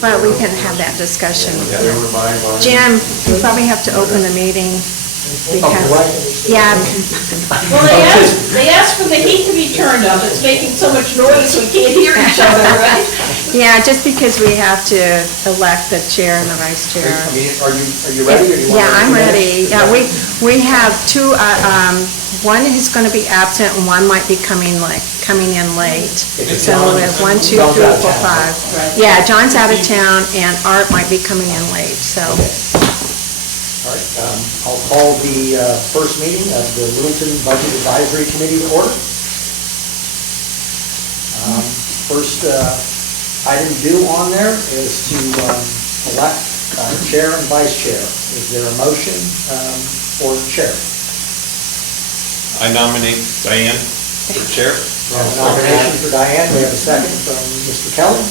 But we can have that discussion. Jim, you probably have to open the meeting because, yeah, Well, they asked for the heat to be turned up. It's making so much noise we can't hear each other, right? yeah, just because we have to elect the chair and the vice chair. Are you ready? Or you Yeah, I'm want to ready. Yeah, we have two, one is going to be absent and one might be coming in late. So we have 1, 2, 3, 4, 5. Yeah, John's out of town and Art might be coming in late, so. All right, I'll call the first meeting of the Littleton Budget Advisory Committee to order. First item due on there is to elect chair and vice chair. Is there a motion for chair? I nominate Diane for chair. We have a nomination for Diane. We have a second from Mr. Kelly.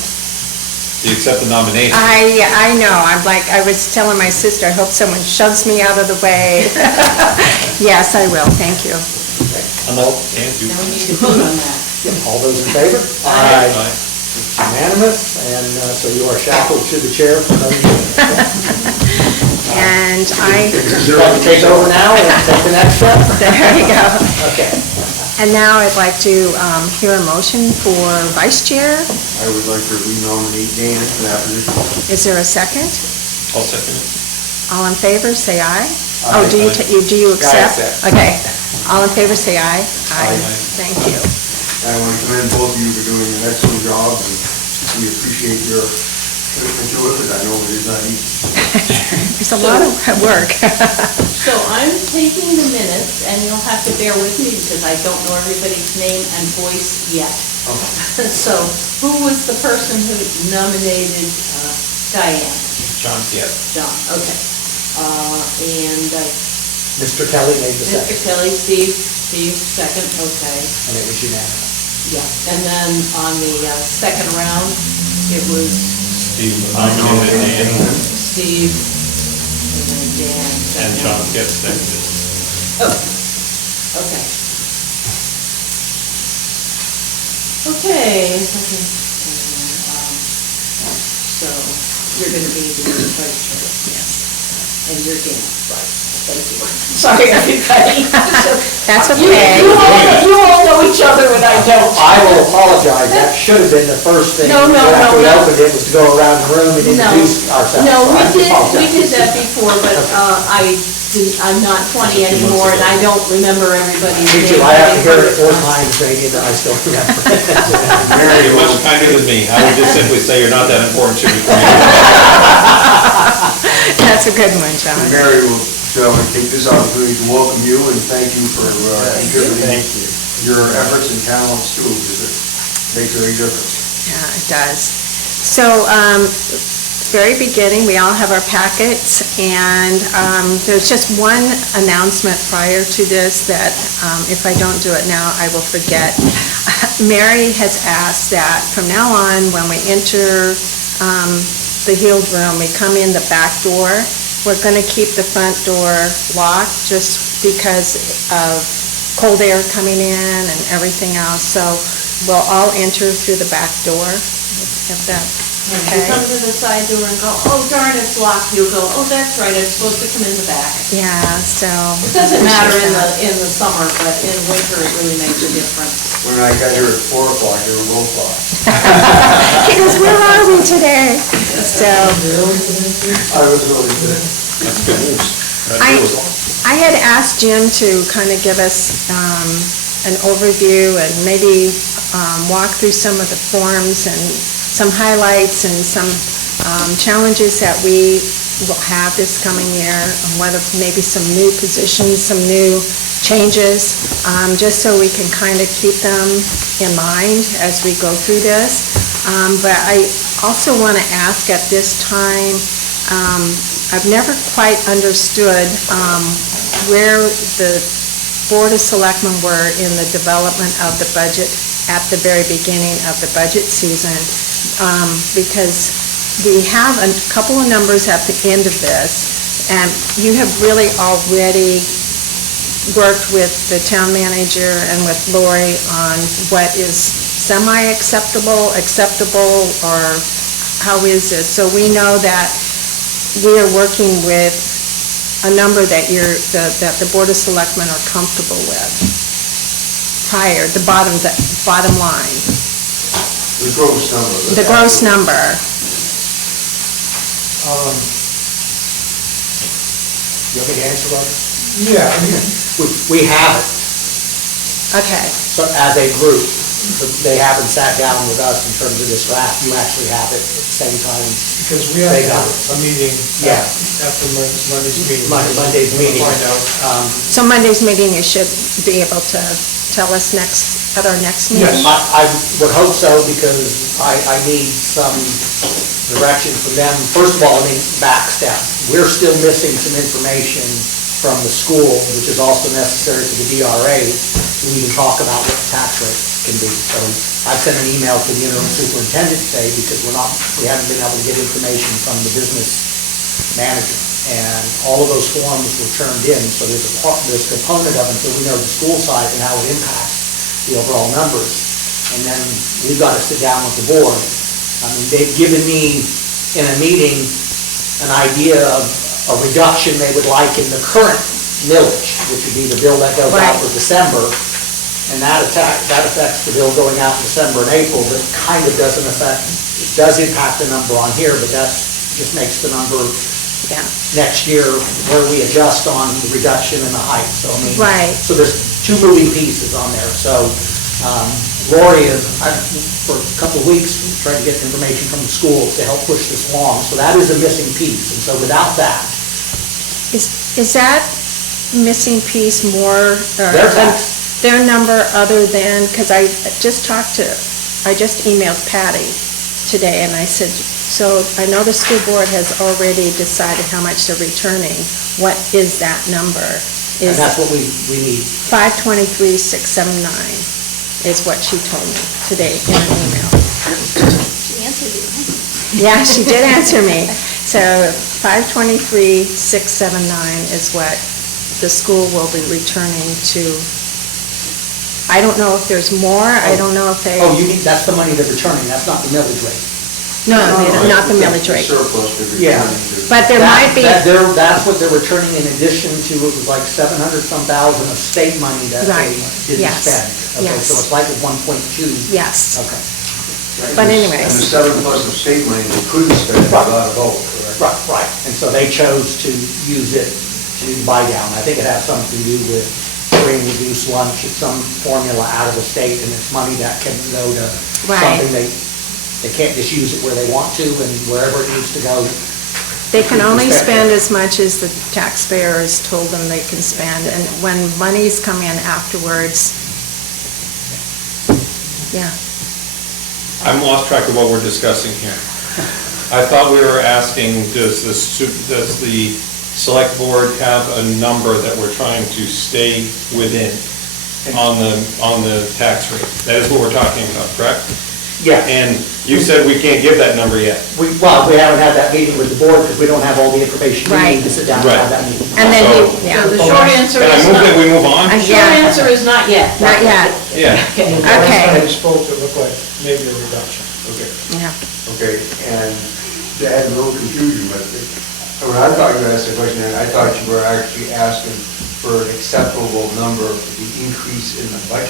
Do you accept the nomination? I know, I was telling my sister, I hope someone shoves me out of the way. Yes, I will, thank you. And you. Now we need to vote on that. All those in favor? Aye. It's unanimous, and so you are shackled to the chair for another meeting. And Would you like to take over now and take the next step? there you go. Okay. And now I'd like to hear a motion for vice chair. I would like to re-nominate Dan for that position. Is there a second? I'll second it. All in favor, say aye. Aye. Oh, do you accept? accept. Okay. All in favor, say aye. Aye. Thank you. I want to commend both of you for doing an excellent job, and we appreciate your commitment to it, but I know it is not easy. There's a lot of work. So I'm taking the minutes, and you'll have to bear with me because I don't know everybody's name and voice yet. So who was the person who nominated Diane? John, yes. John, okay. And Mr. Kelly made the Mr. second, Kelly, Steve, second, okay. and it was unanimous. Yeah, and then on the second round, it was Steve nominated Dan, Steve, and then Dan. and John gets seconded. Oh, okay. Okay. So you're going to be the vice chair. Yes. And you're Dan. Right. Thank you. Sorry, everybody. That's You okay. you all know each other when I don't. I will apologize, that should have been the first thing. No. After we opened it, was to go around the room and introduce ourselves. No, So I we apologize. did that before, but I'm not 20 anymore, and I don't remember everybody's Me name. too, I have to hear it 4 times, maybe, that I still remember. You're much kinder than me. I would just simply say you're not that important, should be quiet. That's a good one, John. Mary will take this opportunity to welcome you and thank you for contributing your efforts and talents too, because it makes a big difference. Yeah, it does. So, very beginning, we all have our packets, and there's just one announcement prior to this that if I don't do it now, I will forget. Mary has asked that from now on, when we enter the healed room, we come in the back door. We're going to keep the front door locked just because of cold air coming in and everything else. So we'll all enter through the back door. If that, If you come to the side door and go, oh darn, it's locked, you'll go, oh, that's right, I'm supposed to come in the back. yeah, so. It doesn't matter in the summer, but in winter, it really makes a difference. When I got here at 4 o'clock, they were low o'clock. He goes, where are we today? So I was really good. That's good news. I had asked Jim to kind of give us an overview and maybe walk through some of the forms and some highlights and some challenges that we will have this coming year, and whether maybe some new positions, some new changes, just so we can kind of keep them in mind as we go through this. But I also want to ask at this time, I've never quite understood where the Board of Selectmen were in the development of the budget at the very beginning of the budget season, because we have a couple of numbers at the end of this, and you have really already worked with the town manager and with Lori on what is semi-acceptable, acceptable, or how is this? So we know that we are working with a number that that the Board of Selectmen are comfortable with prior, the bottom line, The gross number. the gross number. You want me to answer, Robert? Yeah, We have it, Okay, so as a group, they haven't sat down with us in terms of this draft. You actually have it at the same time. Because we have They to got have a meeting Yeah. after Monday's meeting. Monday's meeting. We'll find out. so Monday's meeting, you should be able to tell us at our next meeting? Yes. I would hope so, because I need some direction from them. First of all, I mean, back step. We're still missing some information from the school, which is also necessary for the DRA, to even talk about what the tax rate can be. So I sent an email to the interim superintendent today, because we haven't been able to get information from the business manager. And all of those forms were turned in, so there's a component of it until we know the school size and how it impacts the overall numbers. And then we've got to sit down with the board. I mean, they've given me in a meeting an idea of a reduction they would like in the current millage, which would be the bill that goes out Right. for December. And that affects the bill going out in December and April, but kind of doesn't affect, it does impact the number on here, but just makes the number Yeah, next year where we adjust on the reduction in the height, so I mean. Right. So there's two moving pieces on there, so Lori is, for a couple of weeks, trying to get information from the schools to help push this along, so that is a missing piece, and so without that, is that missing piece more? Their tax. Their number other than, because I just emailed Patty today, and I said, so I know the school board has already decided how much they're returning. What is that number? and that's what we need. 523,679 is what she told me today in an email. She answered it. Yeah, she did answer me. So 523,679 is what the school will be returning to. I don't know if there's more, I don't know if they, Oh, that's the money they're returning, that's not the millage rate. no, not the millage rate. Surplus to be Yeah. returning to. But there might be, That's what they're returning in addition to, it was like 700-some thousand of state money that Right. they didn't Yes. spend. Okay, Yes. so it's like 1.2. yes, Okay. but And anyways. the 7+ of state money they couldn't spend without a vote, correct? Right. And so they chose to use it to buy down. I think it has something to do with free and reduced lunch, it's some formula out of the state, and it's money that can go to Right. something they can't just use it where they want to, and wherever it needs to go. They can only spend as much as the taxpayer has told them they can spend, and when monies come in afterwards, yeah. I'm lost track of what we're discussing here. I thought we were asking, does the select board have a number that we're trying to stay within on the tax rate? That is what we're talking about, correct? Yeah. And you said we can't give that number yet. We haven't had that meeting with the board because we don't have all the information we Right. need to sit down and have that meeting. And then So- yeah. So the short answer Can I is move not. that we move on? Short Yeah. answer is not yet. Not yet. Yeah. Okay. Okay. Last time we spoke, it looked like maybe a reduction. Okay. Yeah. Okay, and to add a little confusion, but when I thought you asked the question, I thought you were actually asking for an acceptable number for the increase in the budget.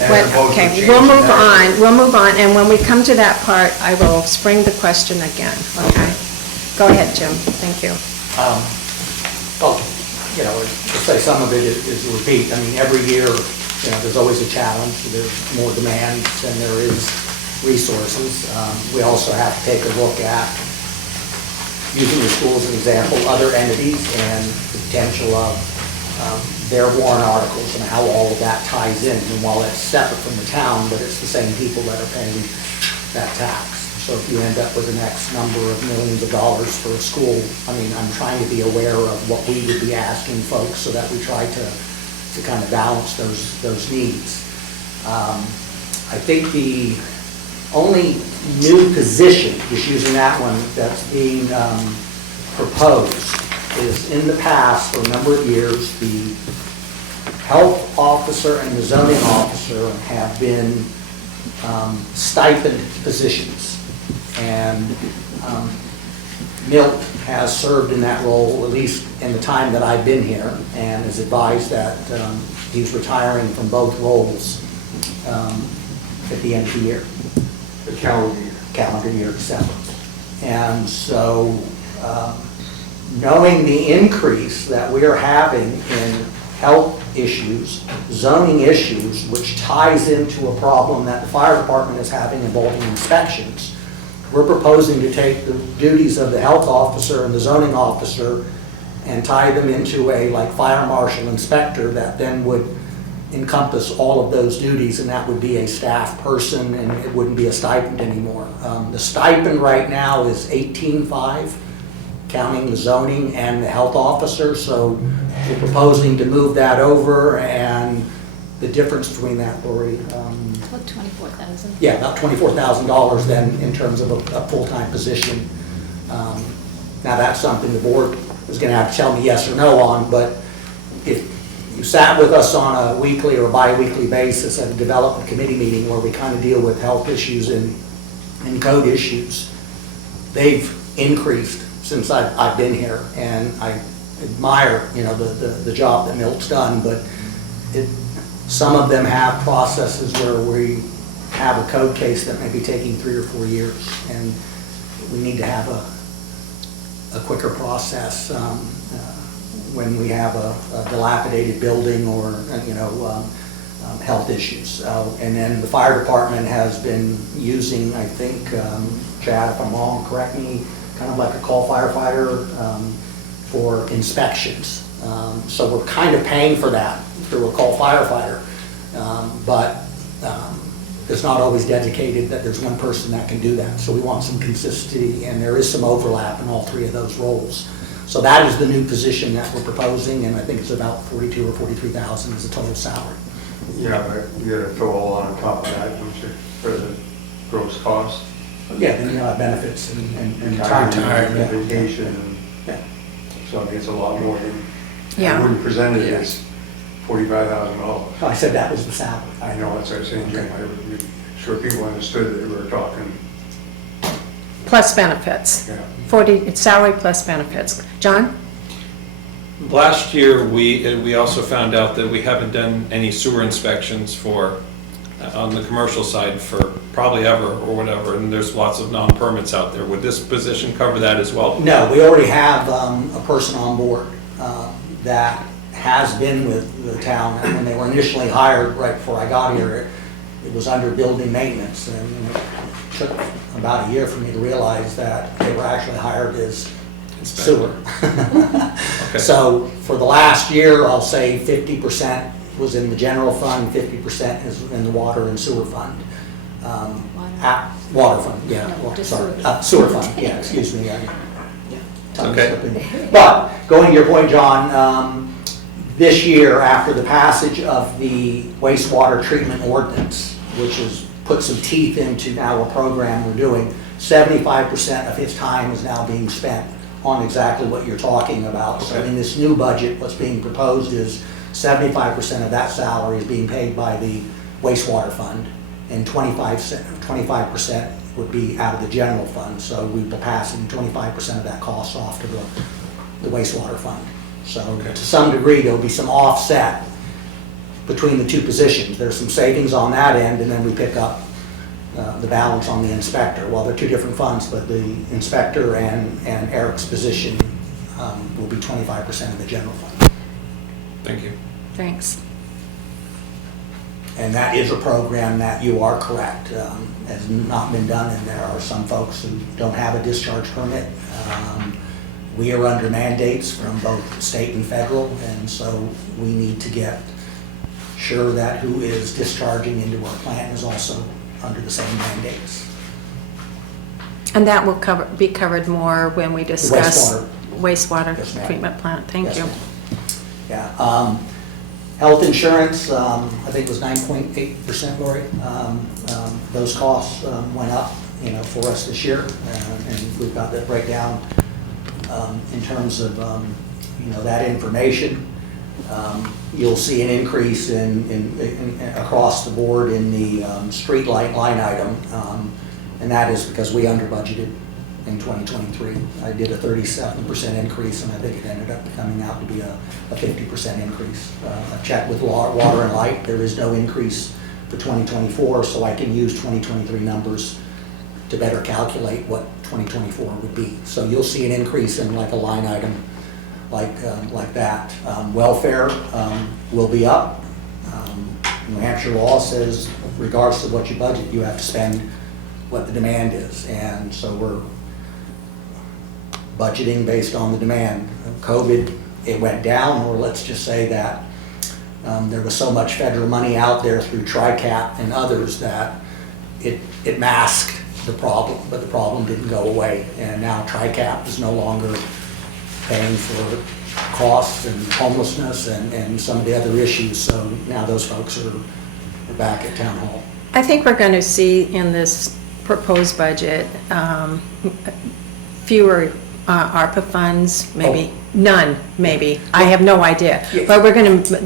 As opposed to Okay, changing we'll move that. on, and when we come to that part, I will spring the question again, okay? Go ahead, Jim, thank you. Well, to say some of it is a repeat. I mean, every year, there's always a challenge. There's more demand than there is resources. We also have to take a look at, using the school as an example, other entities and the potential of their warrant articles and how all of that ties in. And while it's separate from the town, but it's the same people that are paying that tax. So if you end up with an X number of millions of dollars for a school, I mean, I'm trying to be aware of what we would be asking folks so that we try to kind of balance those needs. I think the only new position, just using that one, that's being proposed is in the past, for a number of years, the health officer and the zoning officer have been stipend positions. And Milt has served in that role, at least in the time that I've been here, and has advised that he's retiring from both roles at the end of the year. The calendar year. Calendar year, December. And so, knowing the increase that we are having in health issues, zoning issues, which ties into a problem that the fire department is having involving inspections, we're proposing to take the duties of the health officer and the zoning officer and tie them into a like fire marshal inspector that then would encompass all of those duties, and that would be a staff person, and it wouldn't be a stipend anymore. The stipend right now is $18,500, counting the zoning and the health officer, so we're proposing to move that over, and the difference between that, Lori, About 24,000. yeah, about $24,000 then in terms of a full-time position. Now that's something the board is going to have to tell me yes or no on, but if you sat with us on a weekly or bi-weekly basis at a development committee meeting where we kind of deal with health issues and code issues, they've increased since I've been here, and I admire, you know, the job that Milt's done, but some of them have processes where we have a code case that may be taking 3 or 4 years, and we need to have a quicker process when we have a dilapidated building or, you know, health issues. And then the fire department has been using, I think, Chad, if I'm wrong, correct me, kind of like a call firefighter for inspections. So we're kind of paying for that through a call firefighter, but it's not always dedicated that there's one person that can do that. So we want some consistency, and there is some overlap in all 3 of those roles. So that is the new position that we're proposing, and I think it's about $42,000 or $43,000 is the total salary. Yeah, but you gotta throw all on top of that, don't you, for the gross cost? Yeah, then you have benefits and Time, time. Yeah. vacation, and Yeah. so it gets a lot more than, I Yeah. wouldn't present it as $45,000. Oh, I said that was the salary. I know, that's what I was saying, Jim, I would be sure people understood that we were talking, Plus benefits. yeah. 40, it's salary plus benefits. John? Last year, we also found out that we haven't done any sewer inspections for, on the commercial side for probably ever or whatever, and there's lots of non-permits out there. Would this position cover that as well? No, we already have a person on board that has been with the town. And when they were initially hired, right before I got here, it was under building maintenance. And it took about a year for me to realize that they were actually hired as sewer. Okay. So for the last year, I'll say 50% was in the general fund, 50% is in the water and sewer fund. Water fund, yeah, No, just sorry, sewer. sewer fund, yeah, excuse me. Tongue Okay. slipping. But, going to your point, John, this year, after the passage of the wastewater treatment ordinance, which has put some teeth into now a program we're doing, 75% of his time is now being spent on exactly what you're talking about. So in this new budget, what's being proposed is 75% of that salary is being paid by the wastewater fund, and 25% would be out of the general fund. So we'd be passing 25% of that cost off to the wastewater fund. So Okay. to some degree, there'll be some offset between the 2 positions. There's some savings on that end, and then we pick up the balance on the inspector. Well, they're 2 different funds, but the inspector and Eric's position will be 25% of the general fund. Thank you. Thanks. And that is a program that, you are correct, has not been done, and there are some folks who don't have a discharge permit. We are under mandates from both state and federal, and so we need to get sure that who is discharging into our plant is also under the same mandates. And that will be covered more when we discuss wastewater Yes, ma'am. treatment plant. Thank Yes, you. ma'am. Yeah. Health insurance, I think it was 9.8%, Lori. Those costs went up, you know, for us this year, and we've got that breakdown in terms of, you know, that information. You'll see an increase across the board in the street light line item, and that is because we under budgeted in 2023. I did a 37% increase, and I think it ended up coming out to be a 50% increase. I checked with water and light. There is no increase for 2024, so I can use 2023 numbers to better calculate what 2024 would be. So you'll see an increase in like a line item like that. Welfare will be up. New Hampshire law says, regardless of what you budget, you have to spend what the demand is, and so we're budgeting based on the demand. COVID, it went down, or let's just say that there was so much federal money out there through TRICAP and others that it masked the problem, but the problem didn't go away. And now TRICAP is no longer paying for costs and homelessness and some of the other issues. So now those folks are back at town hall. I think we're going to see in this proposed budget fewer ARPA funds, maybe none, maybe. I have no idea. Yeah. But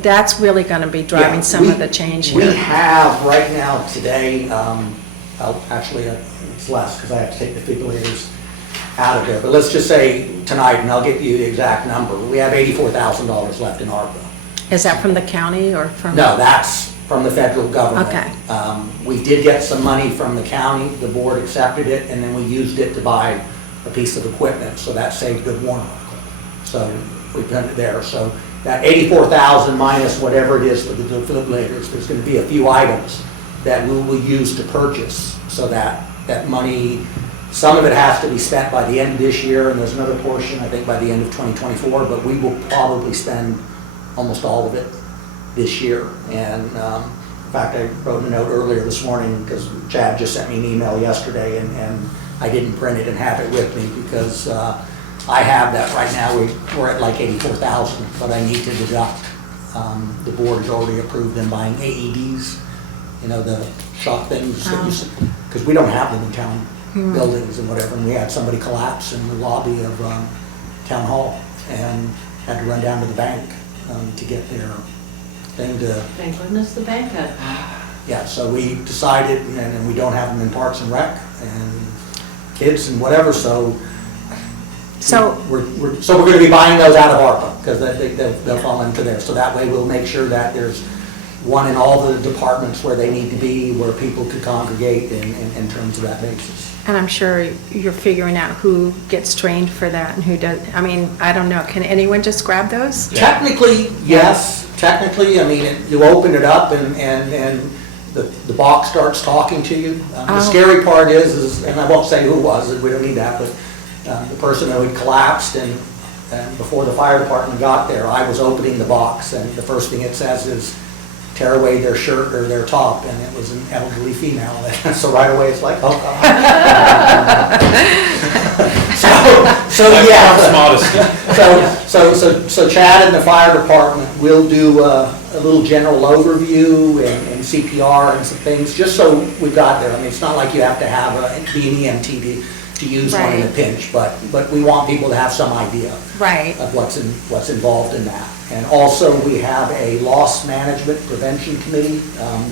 that's really going to be driving some of the change here. We have right now today, actually it's less because I have to take the defibrillators out of there. But let's just say tonight, and I'll give you the exact number, we have $84,000 left in ARPA. Is that from the county or from? No, that's from the federal government. Okay. We did get some money from the county, the board accepted it, and then we used it to buy a piece of equipment, so that saved good warrant article. So we put it there. So that 84,000 minus whatever it is for the defibrillators, there's going to be a few items that we will use to purchase, so that money, some of it has to be spent by the end of this year, and there's another portion, I think, by the end of 2024, but we will probably spend almost all of it this year. And in fact, I wrote a note earlier this morning because Chad just sent me an email yesterday, and I didn't print it and have it with me because I have that right now. We're at like 84,000, but I need to deduct. The board has already approved them buying AEDs, you know, the shock things, because we don't have them in town buildings and whatever. And we had somebody collapse in the lobby of town hall and had to run down to the bank to get their thing to. Thank goodness the bank had. Yeah, so we decided, and we don't have them in Parks and Rec and kids and whatever, so we're going to be buying those out of ARPA because they'll fall into there. So that way we'll make sure that there's one in all the departments where they need to be, where people could congregate in terms of that basis. And I'm sure you're figuring out who gets trained for that and who does. I mean, I don't know. Can anyone just grab those? Technically, yes. Technically, I mean, you open it up and the box starts talking to you. The scary part is, and I won't say who it was, we don't need that, but the person who had collapsed, and before the fire department got there, I was opening the box, and the first thing it says is, tear away their shirt or their top, and it was an elderly female. So right away it's like, oh God. So Chad and the fire department will do a little general overview and CPR and some things, just so we got there. I mean, it's not like you have to have be an EMT to use one in a pinch, but we want people to have some idea of what's involved in that. And also we have a loss management prevention committee,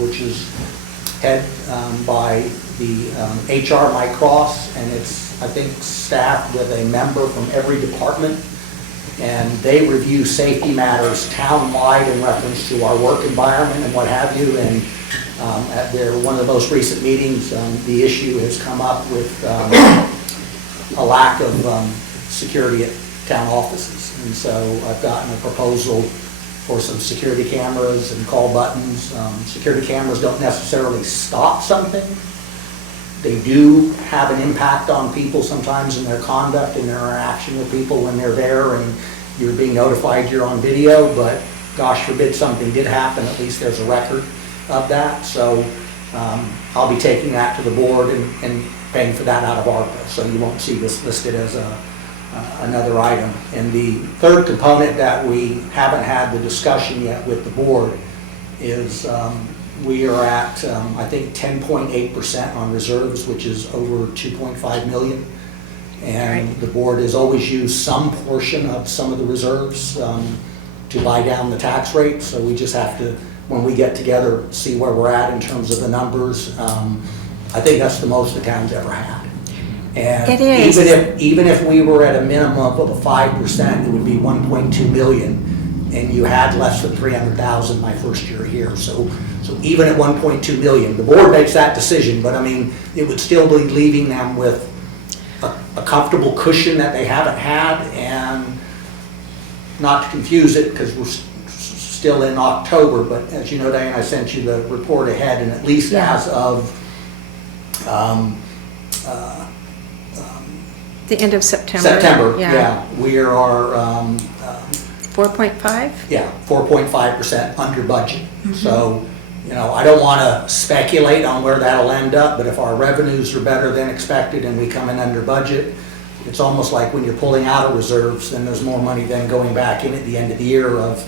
which is head by the HR Mike Cross, and it's, I think, staffed with a member from every department, and they review safety matters town-wide in reference to our work environment and what have you. And at one of the most recent meetings, the issue has come up with a lack of security at town offices. And so I've gotten a proposal for some security cameras and call buttons. Security cameras don't necessarily stop something. They do have an impact on people sometimes in their conduct and their interaction with people when they're there and you're being notified you're on video, but gosh forbid something did happen, at least there's a record of that. So I'll be taking that to the board and paying for that out of ARPA, so you won't see this listed as another item. And the third component that we haven't had the discussion yet with the board is we are at, I think, 10.8% on reserves, which is over 2.5 million. And the board has always used some portion of some of the reserves. to buy down the tax rate, so we just have to, when we get together, see where we're at in terms of the numbers. I think that's the most the town's ever had. And It is. even if we were at a minimum of a 5%, it would be 1.2 million, and you had less than 300,000 my first year here. So even at 1.2 million, the board makes that decision, but I mean, it would still be leaving them with a comfortable cushion that they haven't had, and not to confuse it, because we're still in October, but as you know, Diane, I sent you the report ahead, and at least Yeah. as of The end of September. September, yeah, we are 4.5? yeah, 4.5% under budget. So, you know, I don't want to speculate on where that'll end up, but if our revenues are better than expected and we come in under budget, it's almost like when you're pulling out of reserves, then there's more money then going back in at the end of the year of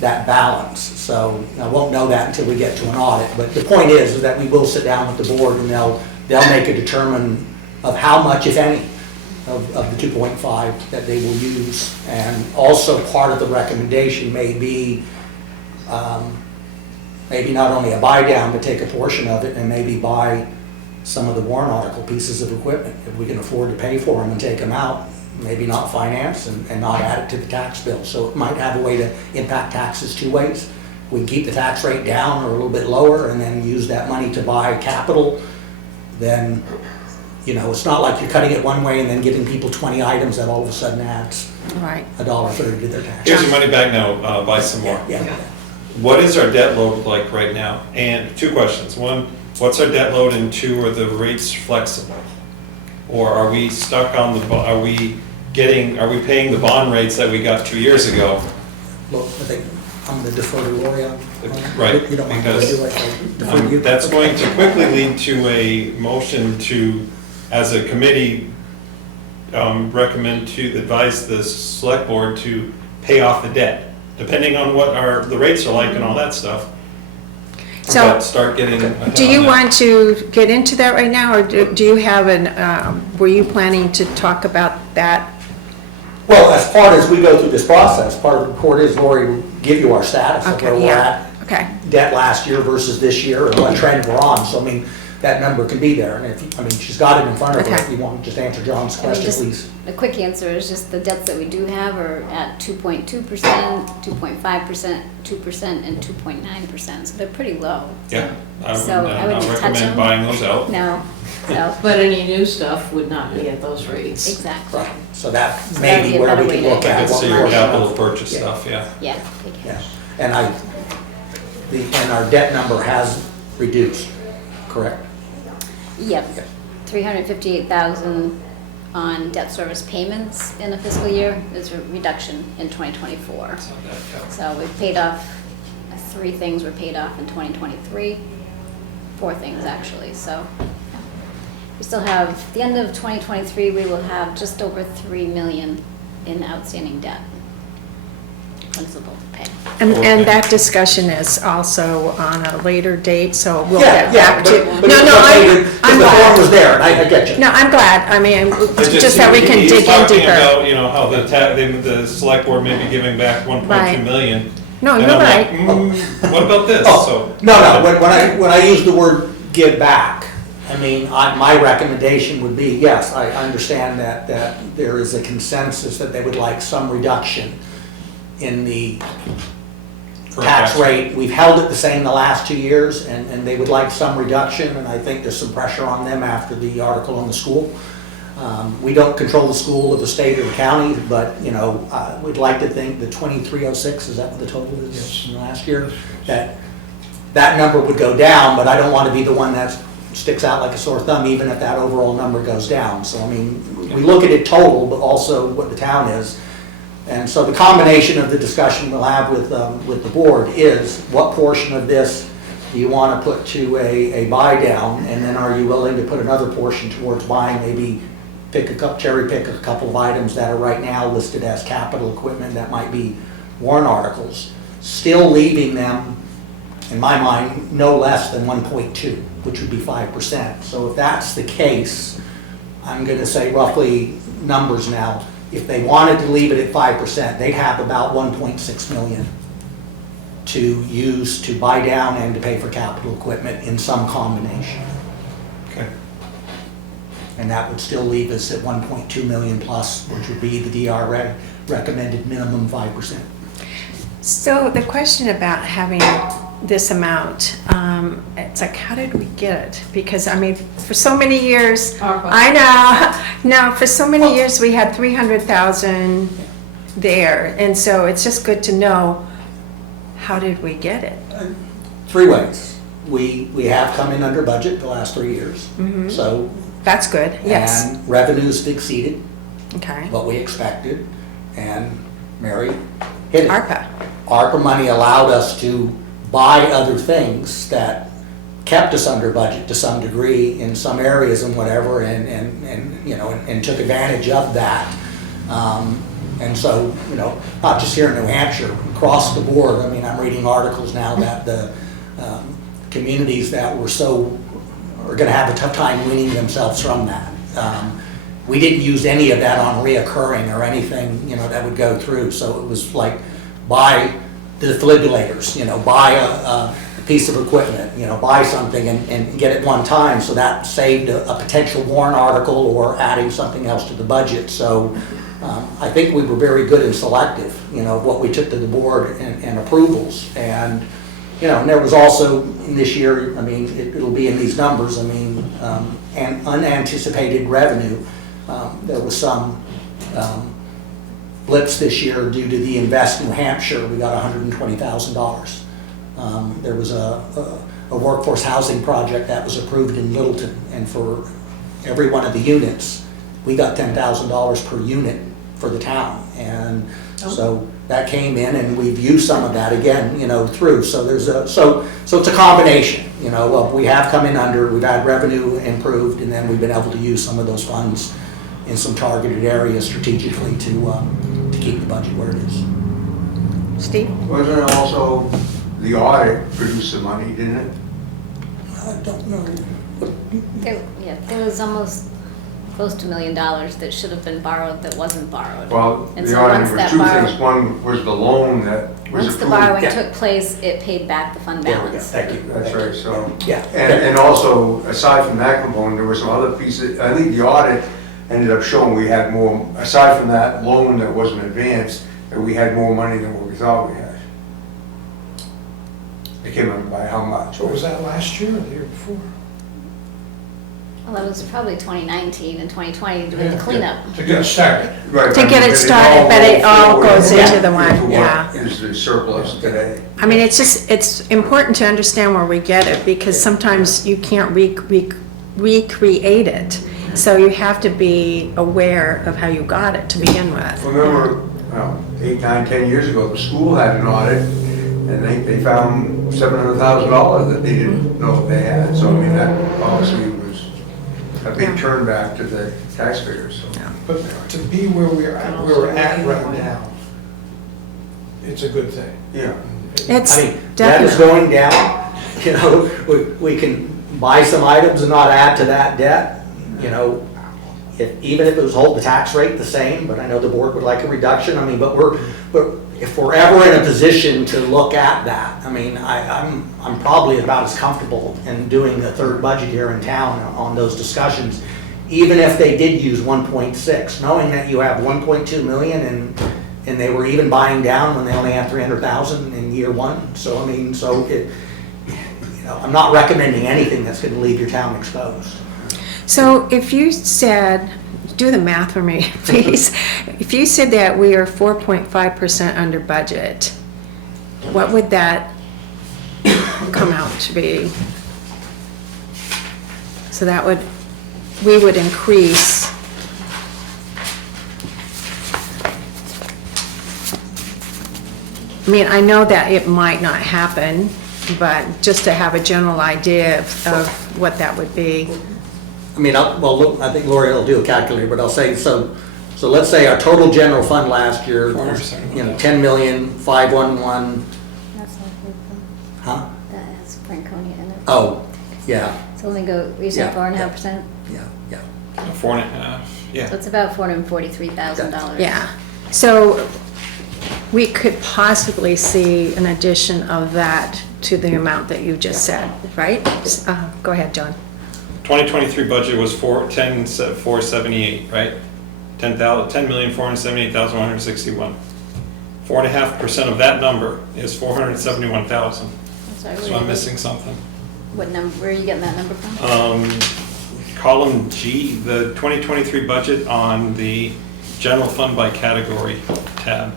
that balance. So I won't know that until we get to an audit, but the point is that we will sit down with the board and they'll make a determine of how much, if any, of the 2.5 that they will use. And also part of the recommendation may be maybe not only a buy down, but take a portion of it and maybe buy some of the warrant article pieces of equipment. If we can afford to pay for them and take them out, maybe not finance and not add it to the tax bill. So it might have a way to impact taxes two ways. We can keep the tax rate down or a little bit lower and then use that money to buy capital, then, you know, it's not like you're cutting it one way and then giving people 20 items that all of a sudden adds Right. $1.30 to their tax. Here's your money back now, buy some more. Yeah. What is our debt load like right now? And two questions. One, what's our debt load? And two, are the rates flexible? Or are we stuck on are we paying the bond rates that we got 2 years ago? Look, I think I'm going to defer to Lori on that. Right, You don't mind because, if I do it? I'll defer to you. That's going to quickly lead to a motion to, as a committee, recommend to advise the select board to pay off the debt, depending on what the rates are like and all that stuff. So, But start getting ahead do you on that. want to get into that right now, or do you have were you planning to talk about that? Well, as part as we go through this process, part of the report is Lori will give you our status of where Okay, we're yeah, at. okay. Debt last year versus this year and what trend we're on. So, I mean, that number can be there. And if, I mean, she's got it in front of her. Okay. If you want to just answer John's I mean, question, just please. a quick answer is just the debts that we do have are at 2.2%, 2.5%, 2%, and 2.9%, so they're pretty low. Yeah, I would So I not wouldn't touch recommend them. buying those out. No, so, But any new stuff would not be at those rates. exactly, Right. So that So may that'd be be a where better we way can to- look I at could what see your portion capital of- purchase Yeah. stuff, yeah. yeah, take Yeah. cash. And and our debt number has reduced, correct? Yep, 358,000 on debt service payments in a fiscal year is a reduction in 2024. So we've paid off, 3 things were paid off in 2023, 4 things actually, so. yeah. We still have, at the end of 2023, we will have just over 3 million in outstanding debt, principal to pay. And that discussion is also on a later date, so we'll Yeah, get yeah, back to. but No, it's no, okay, because I'm the form was glad. there, and I get you. No, I'm glad, I mean, It just that we can he's dig in talking deeper. about, you know, how the select board may be giving back 1.2 Right. million. No, And you're I'm like, right. What about this? Oh, So no, when I use the word give back, I mean, my recommendation would be, yes, I understand that there is a consensus that they would like some reduction in the For tax tax rate. We've held it the same the last 2 years, and they would like some reduction, and I think there's some pressure on them after the article on the school. We don't control the school or the state or the county, but, you know, we'd like to think the 2306, is that what the total is from last year? That number would go down, but I don't want to be the one that sticks out like a sore thumb, even if that overall number goes down. So, I mean, we look at it total, but also what the town is. And so the combination of the discussion we'll have with the board is, what portion of this do you want to put to a buy down? And then are you willing to put another portion towards buying, maybe cherry pick a couple of items that are right now listed as capital equipment that might be warrant articles, still leaving them, in my mind, no less than 1.2, which would be 5%. So if that's the case, I'm going to say roughly numbers now, if they wanted to leave it at 5%, they'd have about 1.6 million to use to buy down and to pay for capital equipment in some combination. Okay. And that would still leave us at 1.2 million plus, which would be the DR recommended minimum 5%. So the question about having this amount, it's like, how did we get it? Because, I mean, for so many years, I know, no, for so many years, we had 300,000 there. And so it's just good to know, how did we get it? 3 ways. We have come in under budget the last 3 years, so. That's good, yes. And revenues exceeded Okay. what we expected, and Mary hit it. ARPA. ARPA money allowed us to buy other things that kept us under budget to some degree in some areas and whatever, and you know, and took advantage of that. And so, you know, not just here in New Hampshire, across the board. I mean, I'm reading articles now that the communities that were so, are gonna have a tough time weaning themselves from that. We didn't use any of that on reoccurring or anything, you know, that would go through. So it was like, buy the defibrillators, you know, buy a piece of equipment, you know, buy something and get it one time. So that saved a potential warrant article or adding something else to the budget. So I think we were very good and selective, you know, what we took to the board and approvals. And, you know, and there was also in this year, I mean, it'll be in these numbers, I mean, and unanticipated revenue. There was some blips this year due to the Invest New Hampshire. We got $120,000. There was a workforce housing project that was approved in Littleton, and for every one of the units, we got $10,000 per unit for the town. And so that came in, and we've used some of that again, you know, through. So there's so it's a combination, you know, of we have come in under, we've had revenue improved, and then we've been able to use some of those funds in some targeted areas strategically to keep the budget where it is. Steve? Wasn't it also the audit produced some money, didn't it? I don't know. There was almost close to $1 million that should have been borrowed that wasn't borrowed. Well, And the so audit once was that 2 borrow- things. One was the loan that was Once the approved. borrowing Yeah. took place, it paid back the fund There we go. balance. Thank you. That's right, so. Yeah. And also, aside from that component, there was some other pieces, I think the audit ended up showing we had more, aside from that loan that wasn't advanced, that we had more money than what we thought we had. It came up by how much? So was that last year or the year before? Well, that was probably 2019 and 2020 doing the Yeah. cleanup. To get it started. Right, To get it started, but it all goes into the one, into yeah. what is the surplus today. I mean, it's important to understand where we get it, because sometimes you can't recreate it. So you have to be aware of how you got it to begin with. Remember, 8, 9, 10 years ago, the school had an audit, and they found $700,000 that they didn't know they had. So, I mean, that obviously was a big turn back to the taxpayers, so. But to be where we're at right now, it's a good thing. Yeah. It's I mean, that is definitely, going down, you know, we can buy some items and not add to that debt, you know, even if it was hold the tax rate the same, but I know the board would like a reduction, I mean, but if we're ever in a position to look at that, I mean, I'm probably about as comfortable in doing the third budget here in town on those discussions, even if they did use 1.6, knowing that you have 1.2 million and they were even buying down when they only had 300,000 in year one. So, I mean, you know, I'm not recommending anything that's gonna leave your town exposed. so if you said, do the math for me, please. If you said that we are 4.5% under budget, what would that come out to be? So that we would increase. I mean, I know that it might not happen, but just to have a general idea of what that would be. I mean, look, I think Lori will do a calculator, but I'll say, so let's say our total general fund last year was, you know, 10,511, That's like, huh? that has Franconia in it. Oh, yeah, So let me go, you said Yeah. 4.5%? yeah. 4.5. Yeah. So it's about $443,000. Yeah, so we could possibly see an addition of that to the amount that you just said, right? Go ahead, John. 2023 budget was 478, right? 10,478,161. 4.5% of that number is 471,000. Sorry, So I'm missing something. What number, where are you getting that number from? Column G, the 2023 budget on the general fund by category tab.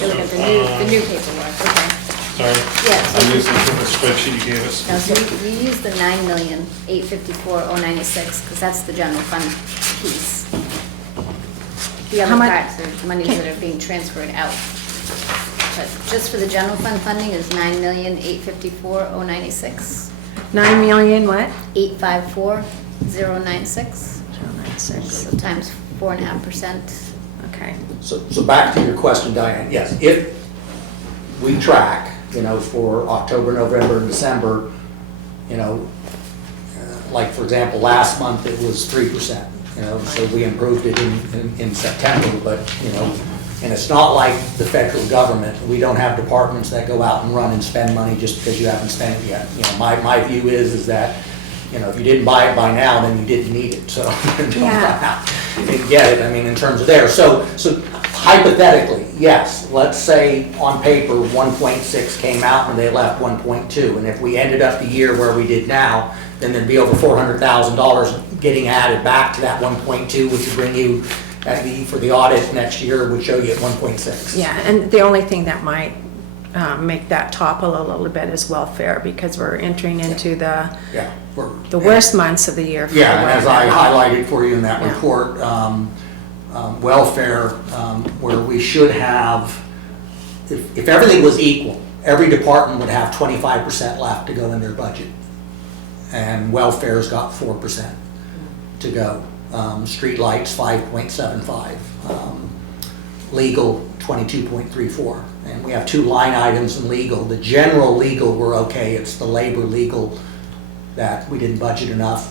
You're looking at the new paperwork, okay. Sorry. Yeah, so- I'm using the spreadsheet you gave us. No, so we use the 9,854,096, because that's the general fund piece. The How other much- parts are monies that are being transferred out. But just for the general fund funding is 9,854,096, 9 million what? 854,096, 096, so times 4.5%. okay. So back to your question, Diane, yes, if we track, for October, November, and December, like, for example, last month it was 3%, so we improved it in September, but, and it's not like the federal government, we don't have departments that go out and run and spend money just because you haven't spent it yet. My view is that, if you didn't buy it by now, then you didn't need it, so don't run out and get it, in terms of there. So hypothetically, yes, let's say on paper, 1.6 came out and they left 1.2, and if we ended up the year where we did now, then there'd be over $400,000 getting added back to that 1.2, which would bring you, for the audit next year, would show you at 1.6. Yeah, and the only thing that might make that topple a little bit is welfare, because we're entering into the worst months of the year. For Yeah, and as I welfare. highlighted for you in that report, welfare, where we should have, if everything was equal, every department would have 25% left to go in their budget. And welfare's got 4% to go. Streetlights, 5.75. Legal, 22.34. And we have 2 line items in legal. The general legal, we're okay. It's the labor legal that we didn't budget enough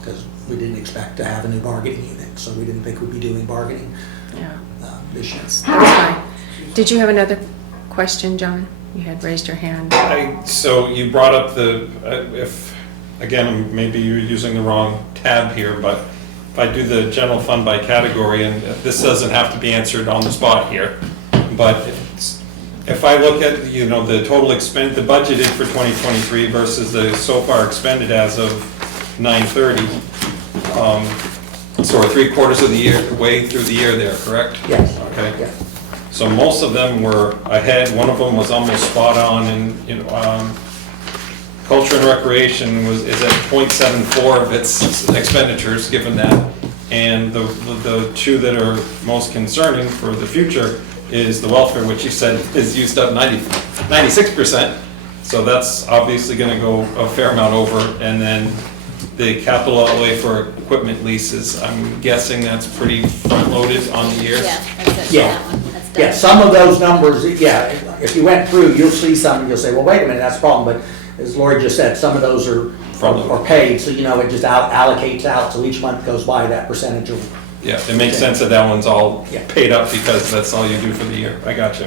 because we didn't expect to have a new bargaining unit. So we didn't think we'd be doing bargaining this year. That's fine. Did you have another question, John? You had raised your hand. So you brought up again, maybe you're using the wrong tab here, but if I do the general fund by category, and this doesn't have to be answered on the spot here, but if I look at, the total the budgeted for 2023 versus the so far expended as of 9/30, so we're 3/4 of the year, way through the year there, correct? Yes. Okay. Yeah. So most of them were ahead, one of them was almost spot on, and, Culture and Recreation is at 0.74 of its expenditures, given that. And the 2 that are most concerning for the future is the welfare, which you said is used up 96%. So that's obviously gonna go a fair amount over. And then the capital outlay for equipment leases, I'm guessing that's pretty front-loaded on the year. Yeah, that's it, Yeah. that one, that's done. Yeah, some of those numbers, if you went through, you'll see some, and you'll say, well, wait a minute, that's a problem, but as Lori just said, some of those are paid, so it just allocates out, so each month goes by, that percentage will. Yeah, it makes sense that that one's all Yeah. paid up because that's all you do for the year. I got you.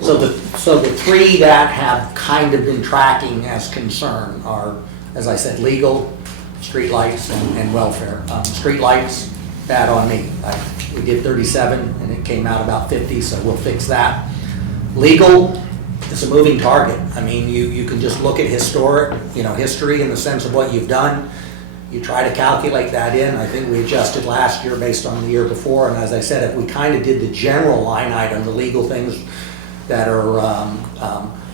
So the 3 that have kind of been tracking as concern are, as I said, legal, streetlights, and welfare. Streetlights, bad on me. We did 37, and it came out about 50, so we'll fix that. Legal, it's a moving target. You can just look at history in the sense of what you've done. You try to calculate that in. I think we adjusted last year based on the year before, and as I said, if we kind of did the general line item, the legal things that are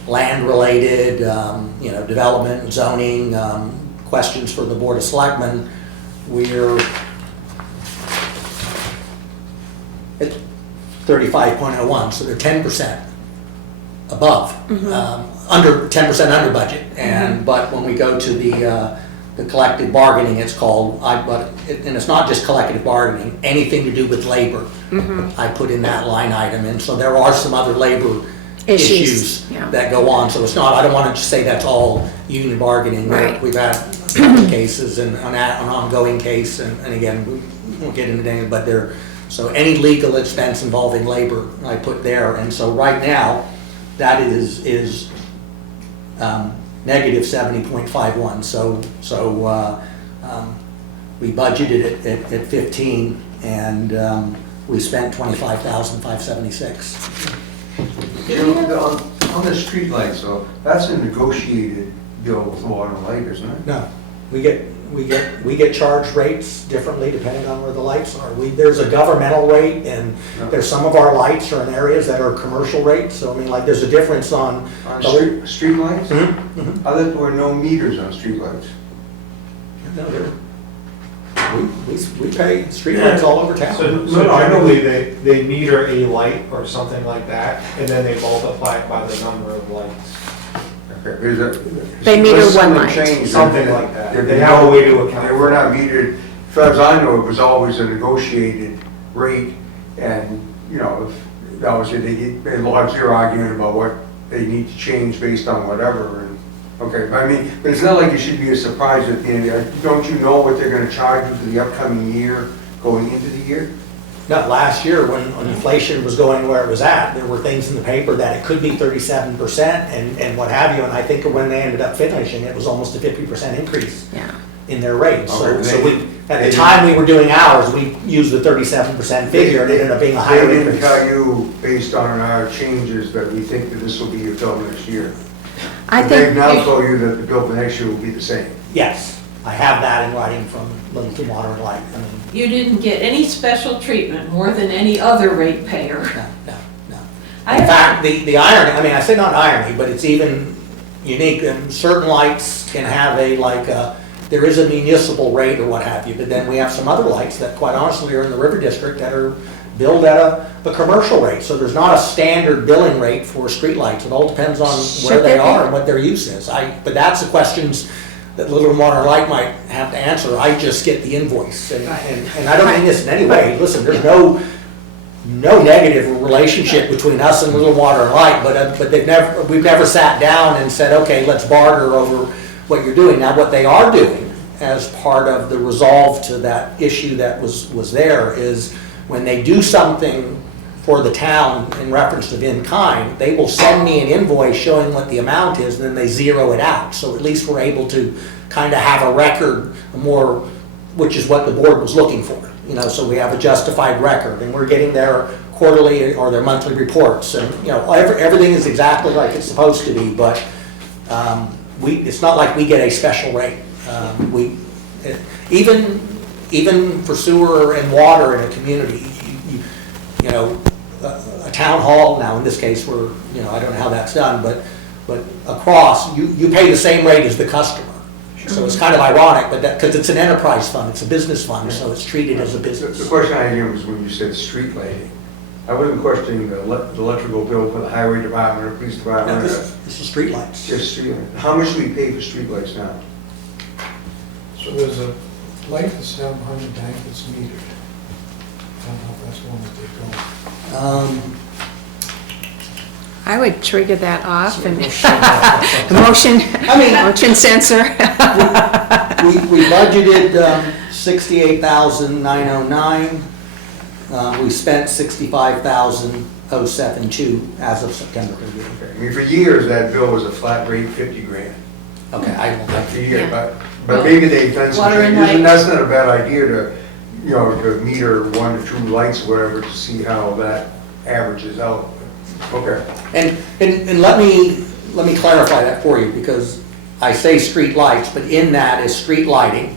land-related, development, zoning, questions for the Board of Selectmen, we're at 35.01, so they're 10% above, under 10% under budget. And but when we go to the collective bargaining, it's called, and it's not just collective bargaining, anything to do with labor, I put in that line item. And so there are some other labor Issues, yeah. that go on. So it's not, I don't want to just say that's all union bargaining. Right. We've had a couple cases and an ongoing case, and again, we won't get into any, but there, so any legal expense involving labor I put there. And so right now, that is negative 70.51. So we budgeted it at 15, and we spent 25,576. On the streetlights, though, that's a negotiated bill with water and light, isn't it? No, we get charged rates differently depending on where the lights are. There's a governmental rate, and there's some of our lights are in areas that are commercial rates. So I mean, like, there's a difference on. Streetlights? Mm-hmm, mm-hmm. I thought there were no meters on streetlights. No, we pay streetlights all over town. So generally, they meter a light or something like that, and then they multiply it by the number of lights. Okay, They meter one light. Something like that. They have a way to account. They were not metered, as far as I know, it was always a negotiated rate, and, you know, if that was it, they lost their argument about what they need to change based on whatever, and, okay, but I mean, but it's not like it should be a surprise at the end. Don't you know what they're gonna charge you for the upcoming year, going into the year? No, last year, when inflation was going where it was at, there were things in the paper that it could be 37% and what have you, and I think when they ended up finishing, it was almost a 50% increase Yeah. in their rates. Okay, So at the time we were doing ours, we used the 37% figure, and it ended up being a They higher didn't increase. tell you, based on our changes, that we think that this will be your bill next year. I They've think, now told you that the bill for next year will be the same. Yes, I have that in writing from Littleton Water and Light. I mean, You didn't get any special treatment more than any other ratepayer. no. I In have- fact, the irony, I mean, I say not irony, but it's even unique, and certain lights can have there is a municipal rate or what have you, but then we have some other lights that quite honestly are in the River District that are billed at a commercial rate. So there's not a standard billing rate for streetlights. It all depends on where Should they there be? are and what their use is. But that's the questions that Littleton Water and Light might have to answer. I just get the invoice, and I don't mean this in any way. Listen, there's no negative relationship between us and Littleton Water and Light, but we've never sat down and said, okay, let's barter over what you're doing. Now, what they are doing as part of the resolve to that issue that was there is when they do something for the town in reference to in-kind, they will send me an invoice showing what the amount is, and then they zero it out. So at least we're able to kind of have a record more, which is what the board was looking for. You know, so we have a justified record, and we're getting their quarterly or their monthly reports, and, you know, everything is exactly like it's supposed to be, but it's not like we get a special rate. Even for sewer and water in a community, you know, a town hall, now in this case, I don't know how that's done, but across, you pay the same rate as the customer. So it's kind of ironic, but because it's an enterprise fund, it's a business fund, so it's treated as a business. The question I had was when you said street lighting. I wasn't questioning the electrical bill for the highway department or police No, department. this is streetlights. Just street lighting. How much do we pay for street lights now? So there's a light that's down behind the bank that's metered. I don't know if that's one that they go. I would trigger that off and motion sensor. We budgeted 68,909. We spent 65,072 as of September 30th. I mean, for years, that bill was a flat rate, 50 grand. Okay, I will For take years, Yeah. but maybe they've done some Water and changes, and light. that's not a bad idea to meter 1 or 2 lights or whatever to see how that averages out. Okay. And let me clarify that for you, because I say street lights, but in that is street lighting,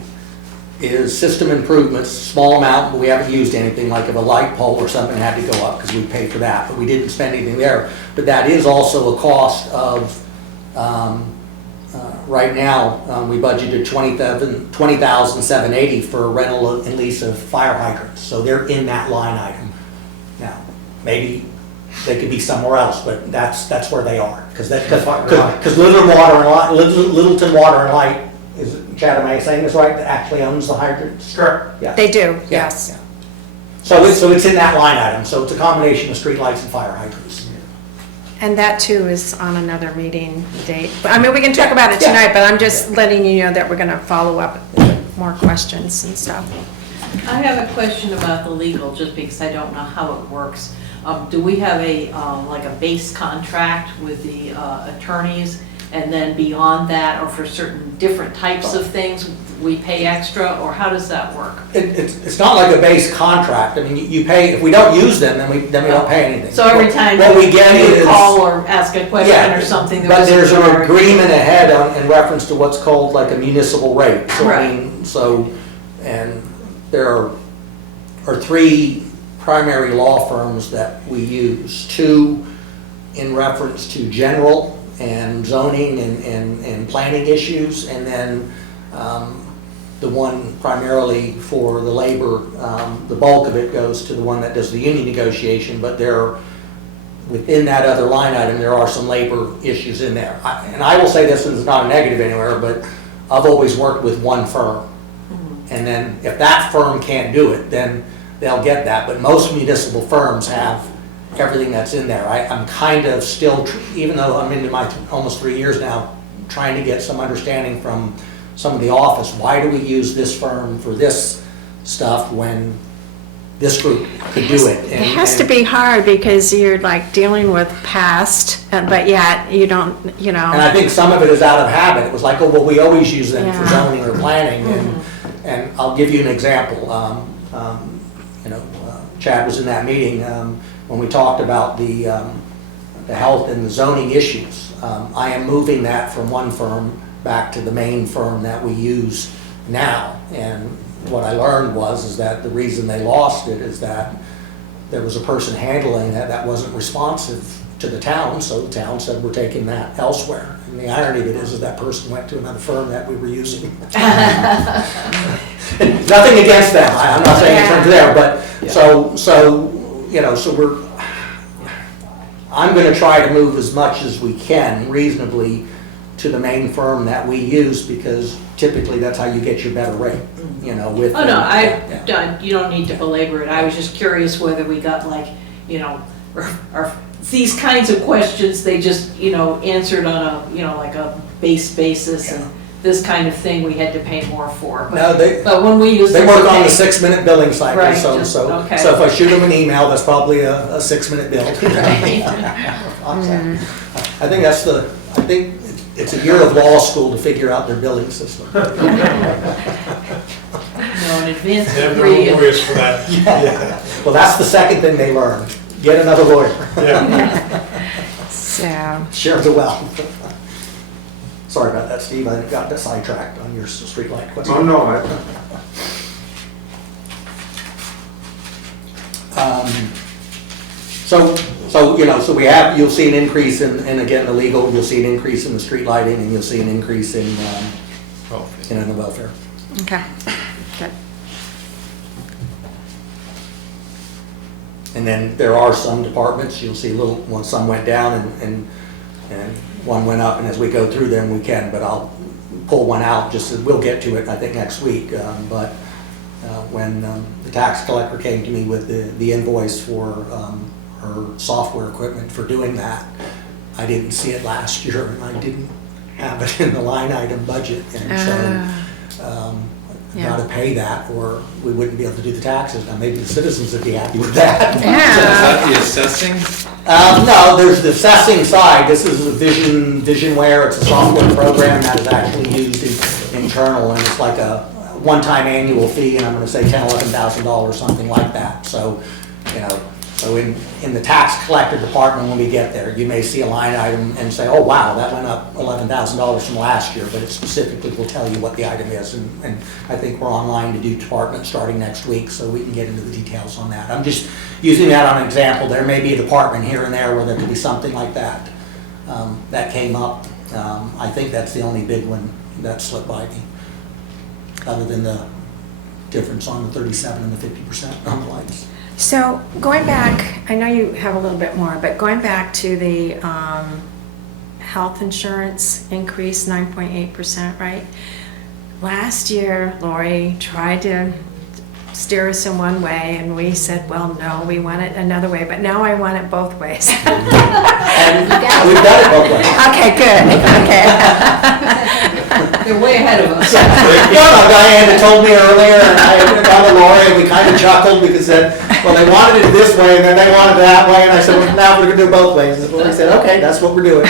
is system improvements, small amount, but we haven't used anything, like if a light pole or something had to go up, because we paid for that, but we didn't spend anything there. But that is also a cost of, right now, we budgeted $20,780 for rental and lease of fire hydrants, so they're in that line item. Now, maybe they could be somewhere else, but that's where they are, because Littleton Water and Light is, Chad, am I saying this right, that actually owns the hydrants? Sure. Yeah. They do, Yeah, yes. yeah. So it's in that line item, so it's a combination of streetlights and fire hydrants. And that too is on another meeting date. I mean, we can talk about it tonight, but I'm just letting you know that we're gonna follow up with more questions and stuff. I have a question about the legal, just because I don't know how it works. Do we have like a base contract with the attorneys, and then beyond that, or for certain different types of things, we pay extra, or how does that work? It's not like a base contract. I mean, you pay, if we don't use them, then we don't pay anything. So every time What we get you is. call or ask a question Yeah, or something, but there's a an charge. agreement ahead in reference to what's called like a municipal rate. So, I Right. mean, and there are three primary law firms that we use. Two in reference to general and zoning and planning issues, and then the one primarily for the labor, the bulk of it goes to the one that does the union negotiation, but within that other line item, there are some labor issues in there. And I will say this is not a negative anywhere, but I've always worked with one firm. And then if that firm can't do it, then they'll get that. But most municipal firms have everything that's in there. I'm kind of still, even though I'm into my almost 3 years now, trying to get some understanding from some of the office. Why do we use this firm for this stuff when this group could do it? It has to be hard because you're like dealing with past, but yet you don't, And I think some of it is out of habit. It was like, oh, well, we always use them for Yeah. zoning or planning. And I'll give you an example. Chad was in that meeting when we talked about the health and the zoning issues. I am moving that from one firm back to the main firm that we use now. And what I learned is that the reason they lost it is that there was a person handling that wasn't responsive to the town, so the town said we're taking that elsewhere. And the irony of it is that person went to another firm that we were using. Nothing against them, I'm not saying in terms of there, but I'm gonna try to move as much as we can reasonably to the main firm that we use, because typically that's how you get your better rate, with. Oh, no, Yeah. you don't need to belabor it. I was just curious whether we got like, or these kinds of questions, they just, answered on a, like a base basis, and this kind of thing we had to pay more for. No, But when we use. they them, work we on pay. the 6-minute billing cycle, Right, so okay. if I shoot them an email, that's probably a 6-minute bill. I think it's a year of law school to figure out their billing system. An advanced They have their degree. own lawyers for that. Yeah. Well, that's the second thing they learned. Get another lawyer. Yeah. so, Share the wealth. Sorry about that, Steve. I got sidetracked on your streetlight question. Oh, no, So you'll see an increase in again, the legal, you'll see an increase in the street lighting, and you'll see an increase in the welfare. okay, good. And then there are some departments, you'll see some went down and one went up, and as we go through them, we can, but I'll pull one out, we'll get to it, I think, next week. But when the tax collector came to me with the invoice for her software equipment for doing that, I didn't see it last year, and I didn't have it in the line item budget, and so got to pay that, or we wouldn't be able to do the taxes. Now, maybe the citizens would be happy with that. So is that the assessing? No, there's the assessing side. This is a Visionware. It's a software program that is actually used internal, and it's like a one-time annual fee, and I'm going to say $10,000, $11,000, something like that. So, so in the tax collector department, when we get there, you may see a line item and say, oh, wow, that went up $11,000 from last year, but it specifically will tell you what the item is. And I think we're online to do department starting next week, so we can get into the details on that. I'm just using that on an example. There may be a department here and there where there could be something like that that came up. I think that's the only big one that slipped by me, other than the difference on the 37 and the 50% on the lights. So going back, I know you have a little bit more, but going back to the health insurance increase, 9.8%, right? Last year, Lori tried to steer us in one way, and we said, well, no, we want it another way, but now I want it both ways. And we've done it both ways. Okay, good, okay. They're way ahead of us. Diane had told me earlier, and I had gone to Lori, and we kind of chuckled because said, well, they wanted it this way, and then they wanted it that way, and I said, well, now we're gonna do it both ways. And Lori said, okay, that's what we're doing.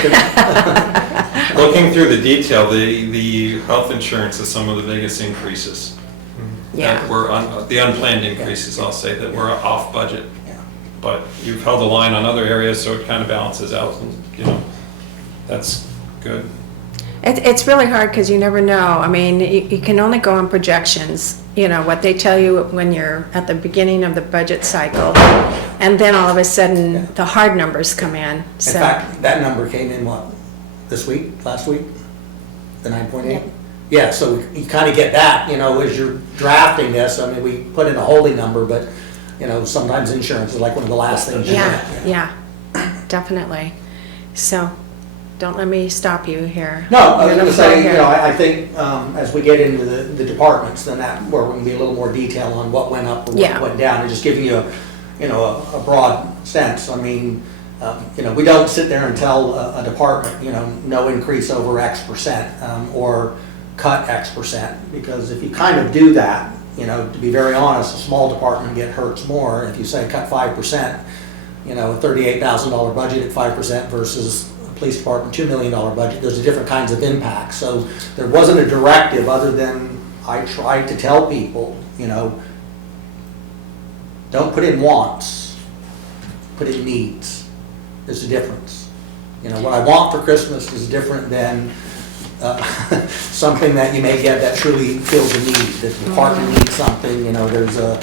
Looking through the detail, the health insurance is some of the biggest increases. Yeah. That were the unplanned increases, I'll say, that were off budget. Yeah. But you've held the line on other areas, so it kind of balances out, and, you know, that's good. It's really hard because you never know. I mean, you can only go on projections, you know, what they tell you when you're at the beginning of the budget cycle. And then all of a sudden, the hard numbers come in. In So, fact, that number came in what, this week, last week? The 9.8? Yep. Yeah, so you kind of get that, you know, as you're drafting this. I mean, we put in a holding number, but, you know, sometimes insurance is like one of the last things you get. yeah, definitely. So, don't let me stop you here. No, I was You're gonna flow say, you here. know, I think as we get into the departments, then that, where we can be a little more detail on what went up or Yeah. what went down, and just giving you a broad sense. I mean, you know, we don't sit there and tell a department, you know, no increase over X%, or cut X%, because if you kind of do that, you know, to be very honest, a small department hurts more. If you say cut 5%, you know, a $38,000 budget at 5% versus police department, $2 million budget, there's different kinds of impacts. So there wasn't a directive other than I tried to tell people, you know, don't put in wants, put in needs. There's a difference. You know, what I want for Christmas is different than something that you may get that truly fills a need. That the department needs something, you know, there's a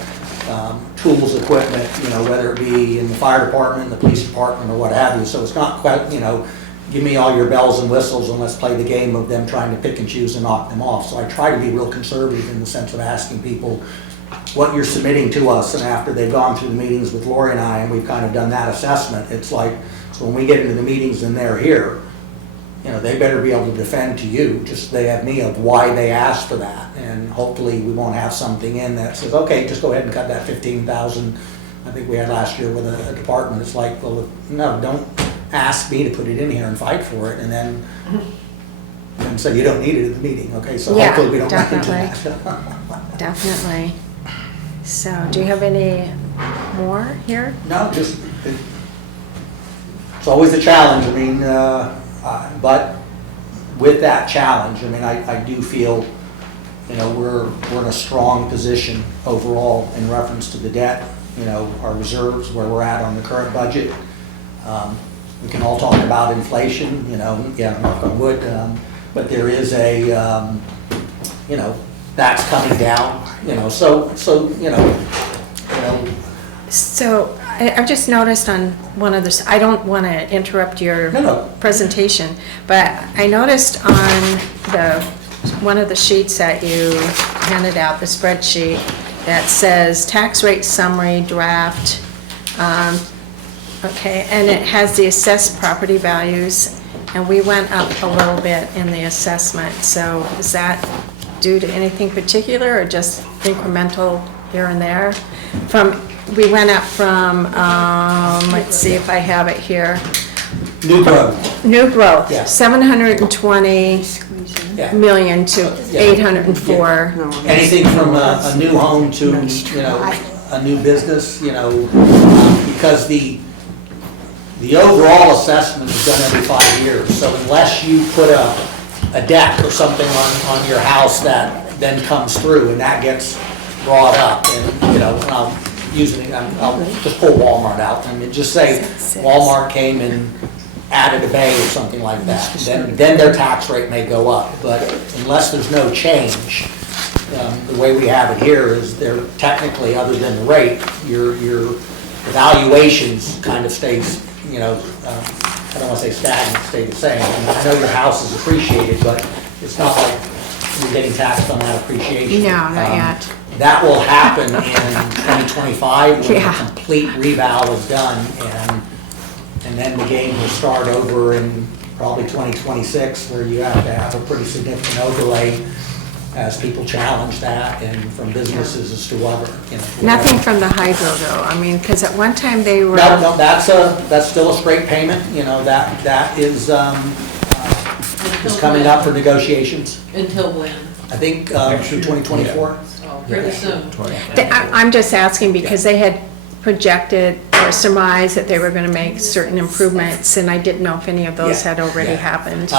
tools, equipment, you know, whether it be in the fire department, the police department, or what have you. So it's not quite, you know, give me all your bells and whistles and let's play the game of them trying to pick and choose and knock them off. So I try to be real conservative in the sense of asking people what you're submitting to us, and after they've gone through the meetings with Lori and I, and we've kind of done that assessment, it's like, so when we get into the meetings and they're here, you know, they better be able to defend to you, just they have me, of why they asked for that. And hopefully we won't have something in that says, okay, just go ahead and cut that 15,000. I think we had last year with a department. It's like, well, no, don't ask me to put it in here and fight for it, and then say you don't need it at the meeting. Okay, so Yeah, hopefully we don't run into definitely. that. Definitely. So, do you have any more here? No, just, it's always a challenge. I mean, but with that challenge, I mean, I do feel, you know, we're in a strong position overall in reference to the debt, you know, our reserves, where we're at on the current budget. We can all talk about inflation, you know, yeah, knock on wood, but there is a, you know, that's coming down, you know, so, you know. So, I've just noticed on one of the, I don't want to interrupt your No. presentation, but I noticed on the, one of the sheets that you handed out, the spreadsheet, that says tax rate summary draft, okay, and it has the assessed property values, and we went up a little bit in the assessment. So is that due to anything particular, or just incremental here and there? We went up from, let's see if I have it here. New growth, New growth, Yeah. 720 yeah. million to 804. Anything from a new home to, you know, a new business, you know, because the overall assessment is done every 5 years. So unless you put a deck or something on your house that then comes through and that gets brought up, and, you know, and I'll just pull Walmart out. I mean, just say Walmart came and added a bay or something like that, then their tax rate may go up. But unless there's no change, the way we have it here is they're technically, other than the rate, your evaluations kind of stays, you know, I don't want to say stagnant, stay the same. I know your house is appreciated, but it's not like you're getting taxed on that appreciation. No, not yet. That will happen in 2025 when Yeah. the complete reval is done, and then the game will start over in probably 2026, where you have to have a pretty significant overlay as people challenge that, and from businesses as to whether, you know. Nothing from the hydro though, I mean, because at one time they were. No, that's still a straight payment, you know, that is coming up for negotiations, Until when? I think, through 2024. Oh, pretty soon. I'm just asking because they had projected or surmised that they were gonna make certain improvements, and I didn't know if any of those Yeah, had already yeah. happened.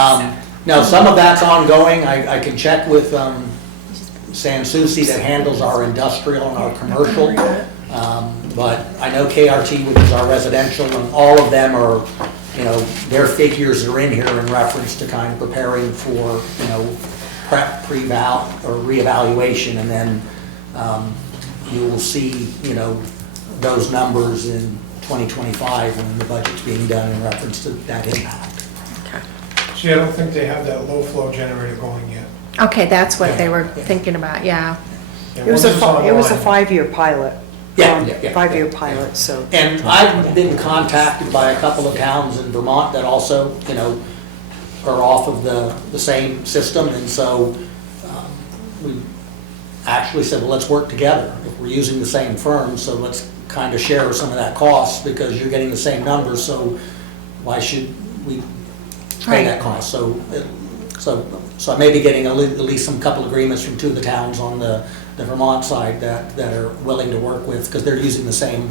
No, some of that's ongoing, I can check with San Souci that handles our industrial and our commercial. But I know KRT, which is our residential, and all of them are, you know, their figures are in here in reference to kind of preparing for, you know, prep, pre-val, or reevaluation, and then you will see, you know, those numbers in 2025 when the budget's being done in reference to that impact. See, I don't think they have that low flow generator going yet. Okay, that's what they were thinking about, yeah. And It was a, once it's it was a online- 5-year pilot. Yeah, yeah. 5-year pilot, so. And I've been contacted by a couple of towns in Vermont that also, you know, are off of the same system, and so we actually said, well, let's work together. If we're using the same firm, so let's kind of share some of that cost, because you're getting the same numbers, so why should we pay that cost? So I may be getting at least some couple agreements from two of the towns on the Vermont side that are willing to work with, because they're using the same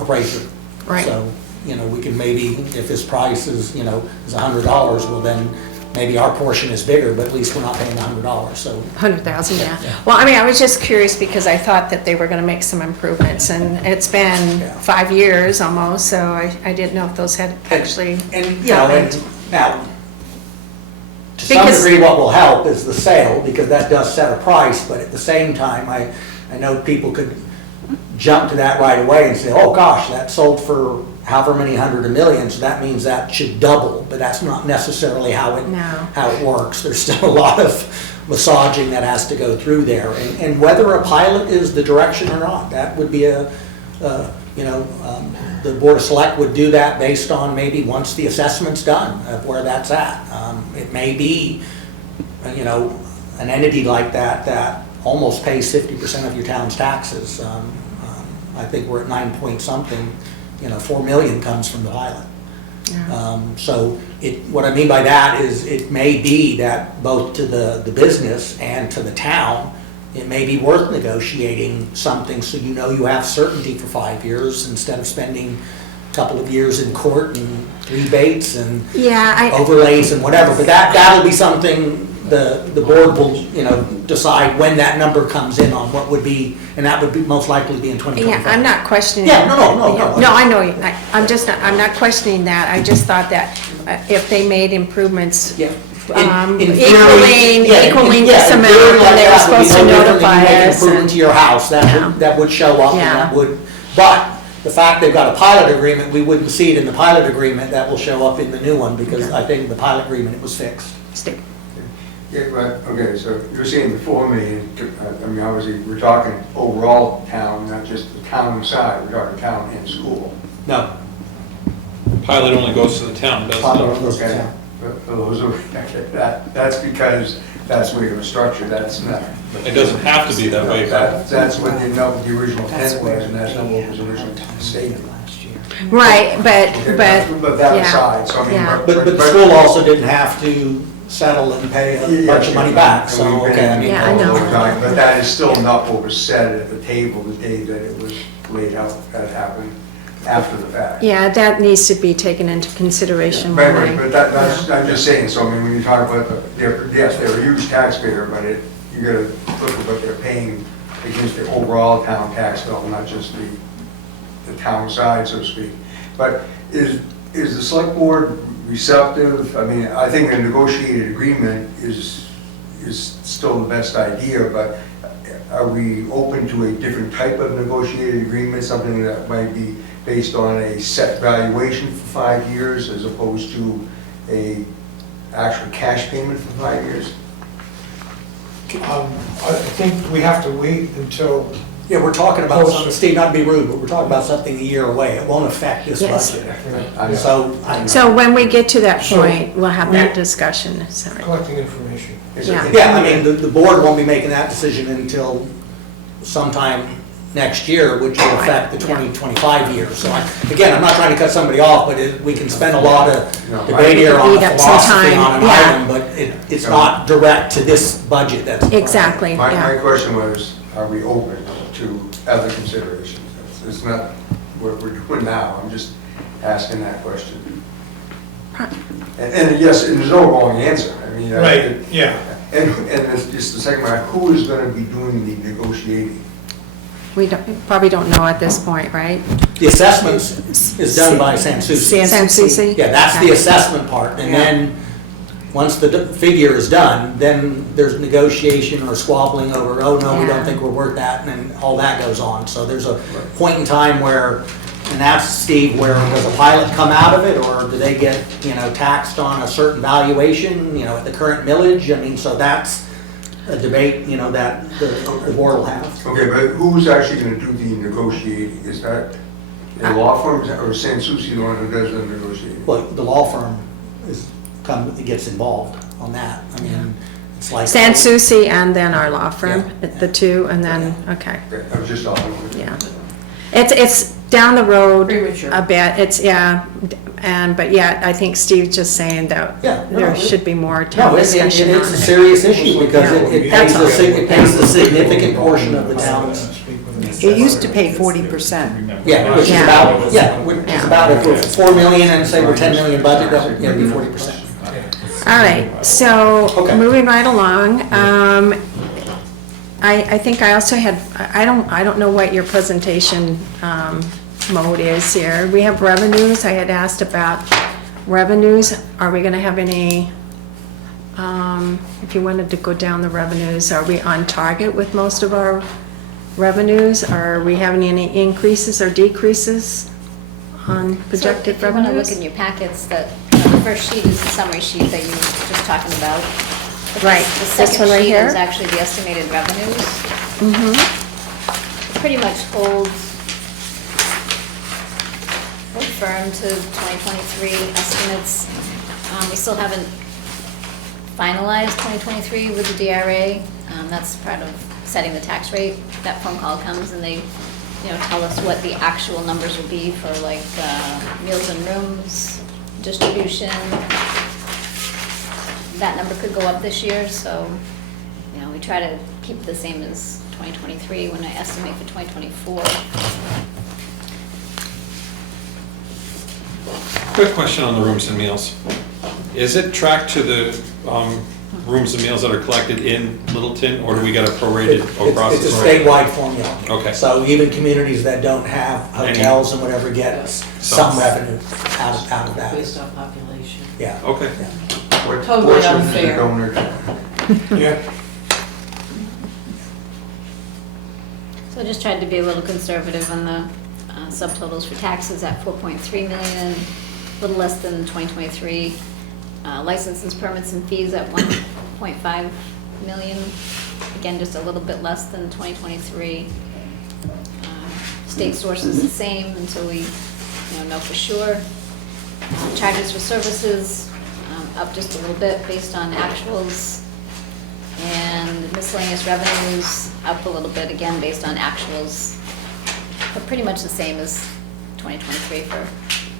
appraiser. Right. So, you know, we can maybe, if this price is, you know, is $100, well then, maybe our portion is bigger, but at least we're not paying $100, so. 100,000, yeah. Yeah. Well, I mean, I was just curious because I thought that they were gonna make some improvements, and it's been Yeah. 5 years almost, so I didn't know if those had actually And, you know, and happened. now, to some Because- degree, what will help is the sale, because that does set a price, but at the same time, I know people could jump to that right away and say, oh gosh, that sold for however many hundred of millions, so that means that should double, but that's not necessarily how it works. There's still a lot of massaging that has to go through there, and whether a pilot is the direction or not, that would be the Board of Select would do that based on maybe once the assessment's done of where that's at. It may be, you know, an entity like that almost pays 50% of your town's taxes. I think we're at 9 point something, you know, 4 million comes from the pilot. So what I mean by that is it may be that both to the business and to the town, it may be worth negotiating something so you know you have certainty for 5 years instead of spending a couple of years in court and rebates and overlays and whatever. But that'll be something the board will, you know, decide when that number comes in on what would be, and that would be most likely be in 2025. Yeah, I'm not questioning. Yeah, no. No, I know, I'm not questioning that, I just thought that if they made improvements Yeah. equaling this amount, then they were supposed to notify us. Improvement to your house, that would show up, and that would, but the fact they've got a pilot agreement, we wouldn't see it in the pilot agreement, that will show up in the new one, because I think the pilot agreement, it was fixed. Yeah, but, okay, so you're saying the 4 million, I mean, obviously, we're talking overall town, not just the town side, we're talking town and school. No. Pilot only goes to the town, doesn't Pilot it? only goes to the Okay, town. but those are, that's because that's the way it was structured, that's not. It doesn't have to be that way, but That's what the original intent was, and that's not what was originally stated. Right, but that aside, so I mean. Yeah. But the school also didn't have to settle and pay a bunch of money back, so, okay, I mean. Yeah, I know. But that is still not what was said at the table the day that it was laid out, that happened after the fact. Yeah, that needs to be taken into consideration. Right, but that's, I'm just saying, so I mean, when you talk about yes, they're a huge taxpayer, but you gotta look at what they're paying against the overall town tax bill, not just the town side, so to speak. But is the select board receptive? I mean, I think a negotiated agreement is still the best idea, but are we open to a different type of negotiated agreement, something that might be based on a set valuation for 5 years as opposed to a actual cash payment for 5 years? I think we have to wait until, Yeah, we're talking about something, Steve, not to be rude, but we're talking about something a year away. It won't affect this Yes. budget. So, So when we get to that So, point, we'll have that discussion, sorry. collecting information. Yeah, I mean, the board won't be making that decision until sometime next year, which will affect the 2025 year. So again, I'm not trying to cut somebody off, but we can spend a lot of debate here on the Eat up some philosophy time, on an yeah. item, but it's not direct to this budget that's. Exactly, My yeah. question was, are we open to other considerations? It's not what we're doing now, I'm just asking that question. And yes, and there's no wrong answer, I mean. Right, yeah. And it's just the second one, who is gonna be doing the negotiating? We probably don't know at this point, right? The assessment is done by Sam Susi. Sam Susi? Yeah, that's the assessment part, and then, once the figure is done, then there's negotiation or squabbling over, oh, no, we Yeah. don't think we're worth that, and then all that goes on. So there's a point in time where, and that's, Steve, where does a pilot come out of it, or do they get, taxed on a certain valuation, at the current millage? I mean, so that's a debate, that the board will have. Okay, but who's actually gonna do the negotiating? Is that the law firm, or is San Souci the one who does the negotiating? Well, the law firm gets involved on that. I mean, it's like. San Susi and then our law firm, the two, and then, okay, Okay, I was just off. yeah. It's down the road Premature. a bit, but yeah, I think Steve's just saying that Yeah, no, there should be more No, town it's discussion on a it. serious issue because Yeah. it pays a significant portion of the town's. It used to pay 40%. Yeah, which is Yeah. about, which is about, if we're 4 million and say we're 10 million budget, that would be 40%. All right, so Okay. moving right along, I think I also had, I don't know what your presentation mode is here. We have revenues. I had asked about revenues. Are we gonna have any, if you wanted to go down the revenues, are we on target with most of our revenues? Are we having any increases or decreases on projected So if you want to revenues? look in your packets, the first sheet is the summary sheet that you were just talking about. But Right, The this second one right sheet here? is actually the estimated revenues. Pretty much holds firm to 2023 estimates. We still haven't finalized 2023 with the DRA. That's part of setting the tax rate. That phone call comes and they, tell us what the actual numbers will be for like meals and rooms, distribution. That number could go up this year, so, we try to keep the same as 2023 when I estimate for 2024. Quick question on the rooms and meals. Is it tracked to the rooms and meals that are collected in Littleton, or do we get a prorated across? It's a the board? statewide formula. Okay. So even communities that don't have hotels and whatever get some revenue out of that. Based on population. Yeah. Okay. What Totally portion is the unfair. donor? Yeah, So I just tried to be a little conservative on the subtotals for taxes at 4.3 million, a little less than 2023. Licenses, permits, and fees at 1.5 million, again, just a little bit less than 2023. State sources the same until we, know for sure. Charges for services, up just a little bit based on actuals. And miscellaneous revenues, up a little bit, again, based on actuals. But pretty much the same as 2023 for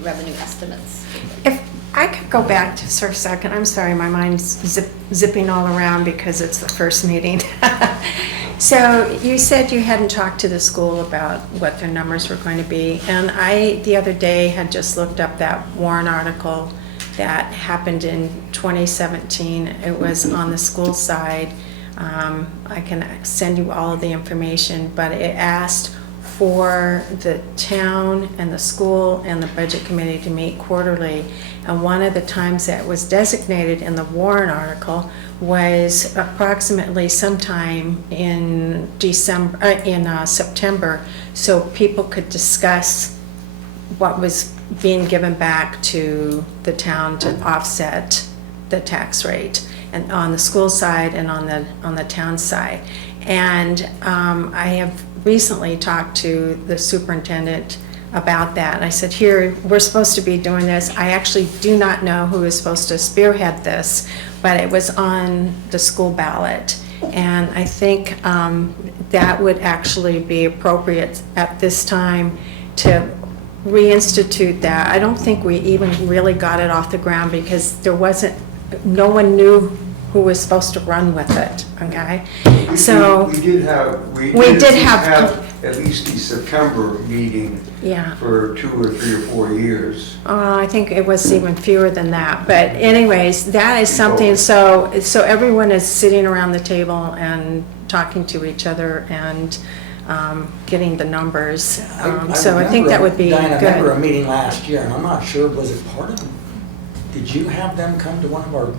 revenue estimates. If I could go back just for a second, I'm sorry, my mind's zipping all around because it's the first meeting. So you said you hadn't talked to the school about what their numbers were going to be, and I, the other day, had just looked up that Warren article that happened in 2017. It was on the school side. I can send you all of the information, but it asked for the town and the school and the budget committee to meet quarterly. And one of the times that was designated in the Warren article was approximately sometime in September, so people could discuss what was being given back to the town to offset the tax rate, and on the school side and on the town side. And I have recently talked to the superintendent about that. And I said, here, we're supposed to be doing this. I actually do not know who is supposed to spearhead this, but it was on the school ballot. And I think that would actually be appropriate at this time to reinstitute that. I don't think we even really got it off the ground because no one knew who was supposed to run with it, okay? So, We did have at least the September meeting yeah. for 2 or 3 or 4 years. I think it was even fewer than that, but anyways, that is something, so everyone is sitting around the table and talking to each other and getting the numbers. So I think that would be Diane, I remember a good. meeting last year, and I'm not sure, was it part of, did you have them come to one of our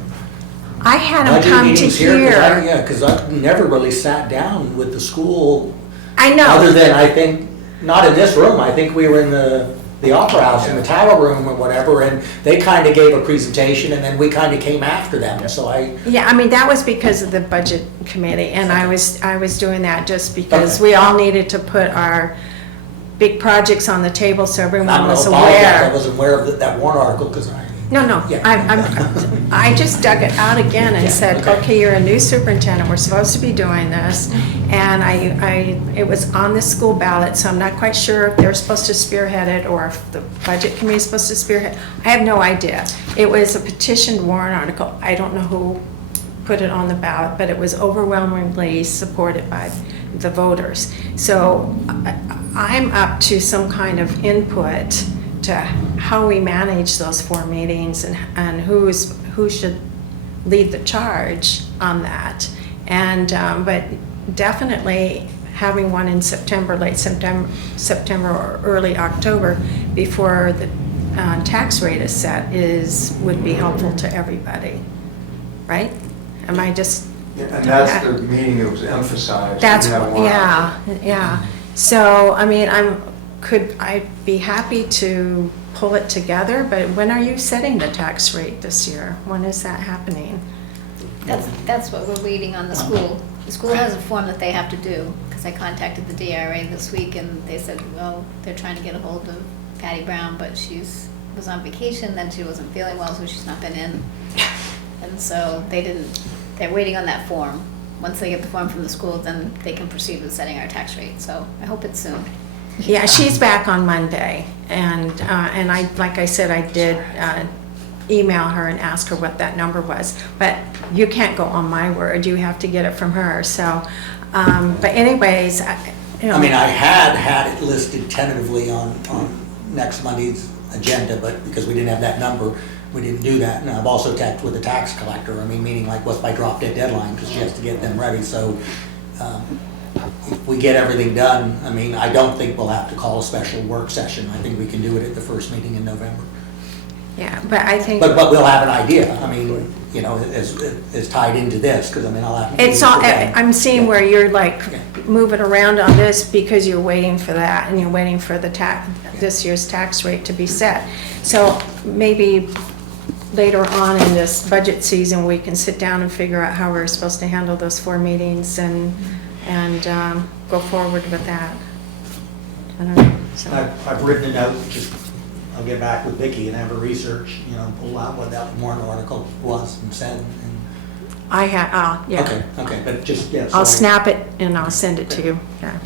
I had them budget come to meetings here? here. Yeah, because I've never really sat down with the school, I know. other than, I think, not in this room, I think we were in the Opera House, in the Tower Room or whatever, and they kind of gave a presentation, and then we kind of came after them, so Yeah, I mean, that was because of the budget committee, and I was doing that just because Okay. we all needed to put our big projects on the table so everyone I'm was gonna apologize, I aware. wasn't aware of that one article, because No, Yeah. I just dug it out again and Yeah, said, okay. okay, you're a new superintendent, we're supposed to be doing this. And it was on the school ballot, so I'm not quite sure if they're supposed to spearhead it or if the budget committee is supposed to spearhead. I have no idea. It was a petitioned warrant article. I don't know who put it on the ballot, but it was overwhelmingly supported by the voters. So I'm up to some kind of input to how we manage those 4 meetings and who should lead the charge on that. And, but definitely having one in September, late September or early October before the tax rate is set would be helpful to everybody, right? Am I just? And that's the meeting that was emphasized. That's, in that one. yeah. So, I mean, I'd be happy to pull it together, but when are you setting the tax rate this year? When is that happening? That's what we're waiting on the school. The school has a form that they have to do, because I contacted the DRA this week and they said, well, they're trying to get a hold of Patty Brown, but was on vacation, then she wasn't feeling well, so she's not been in. And so they're waiting on that form. Once they get the form from the school, then they can proceed with setting our tax rate, so I hope it's soon. Yeah, she's back on Monday, and like I said, I did email her and ask her what that number was, but you can't go on my word, you have to get it from her, so, but anyways, you know. I mean, I had it listed tentatively on next Monday's agenda, but because we didn't have that number, we didn't do that. And I've also talked with the tax collector, I mean, meaning like what's my drop dead deadline, because she has to get them ready, so if we get everything done, I mean, I don't think we'll have to call a special work session. I think we can do it at the first meeting in November. Yeah, but I think. But we'll have an idea, I mean, you know, as tied into this, because I mean, I'll have. It's all, I'm seeing Yeah. where you're like Yeah. moving around on this because you're waiting for that and you're waiting for this year's tax rate to be set. So maybe later on in this budget season, we can sit down and figure out how we're supposed to handle those 4 meetings and go forward with that. I don't know. So. I've written a note, just, I'll get back with Vicki and have her research, you know, pull out what that warrant article was and said. And I have, yeah. Okay, but just, yeah. I'll so- snap it and I'll send it to you, yeah.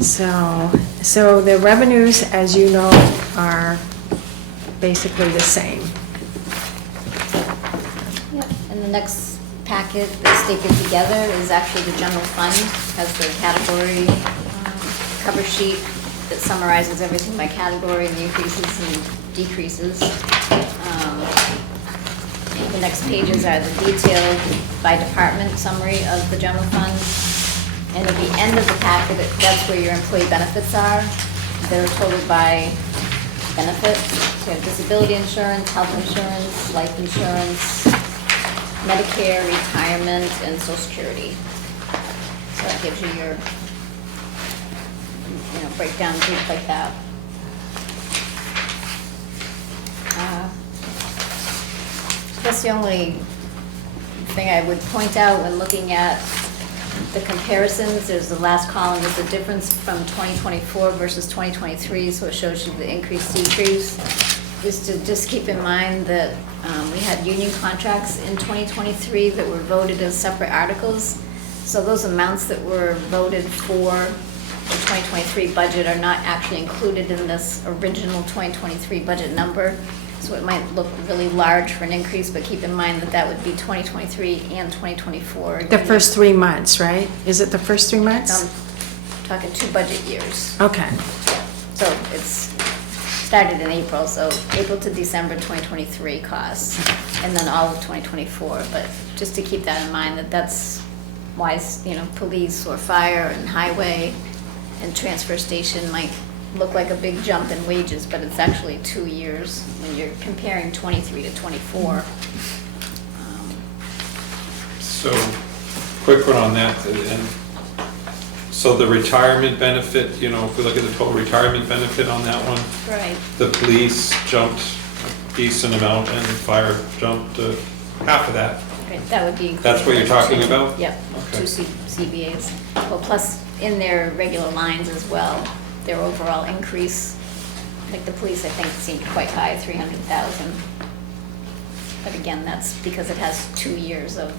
So the revenues, as you know, are basically the same. Yep, and the next packet that they put together is actually the general fund, has the category cover sheet that summarizes everything by category, the increases and decreases. The next pages are the detailed by department summary of the general fund. And at the end of the packet, that's where your employee benefits are. They're totaled by benefits. So you have disability insurance, health insurance, life insurance, Medicare, retirement, and Social Security. So that gives you your, breakdown group like that. That's the only thing I would point out when looking at the comparisons, there's the last column is the difference from 2024 versus 2023, so it shows you the increase, decrease. Just keep in mind that we had union contracts in 2023 that were voted as separate articles. So those amounts that were voted for the 2023 budget are not actually included in this original 2023 budget number. So it might look really large for an increase, but keep in mind that that would be 2023 and 2024. The first 3 months, right? Is it the first 3 months? I'm talking 2 budget years. Okay. So it's started in April, so April to December 2023 costs, and then all of 2024. But just to keep that in mind, that's why, police or fire and highway and transfer station might look like a big jump in wages, but it's actually 2 years when you're comparing 23 to 24. So, quick one on that, and so the retirement benefit, if we look at the total retirement benefit on that one, Right. the police jumped a decent amount and fire jumped half of that. Okay, that would be. That's what you're talking about? Yep, Okay. 2 CBAs. Well, plus in their regular lines as well, their overall increase, like the police, I think seemed quite high, 300,000. But again, that's because it has 2 years of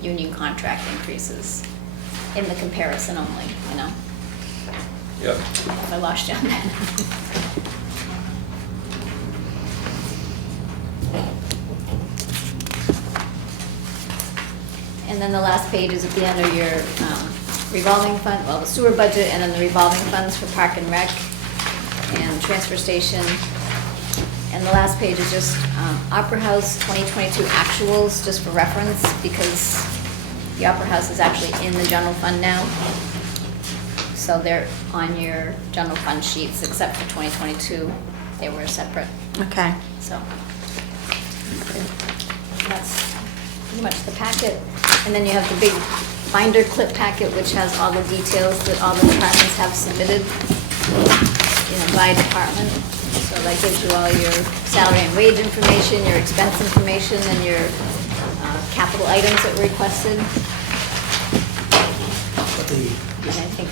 union contract increases in the comparison only, Yep. If I lost you on that. And then the last page is at the end of your revolving fund, well, the sewer budget, and then the revolving funds for park and rec and transfer station. And the last page is just Opera House 2022 actuals, just for reference, because the Opera House is actually in the general fund now. So they're on your general fund sheets, except for 2022, they were separate, Okay. so. That's pretty much the packet. And then you have the big binder clip packet, which has all the details that all the departments have submitted, by department. So that gives you all your salary and wage information, your expense information, and your capital items that were requested. And I think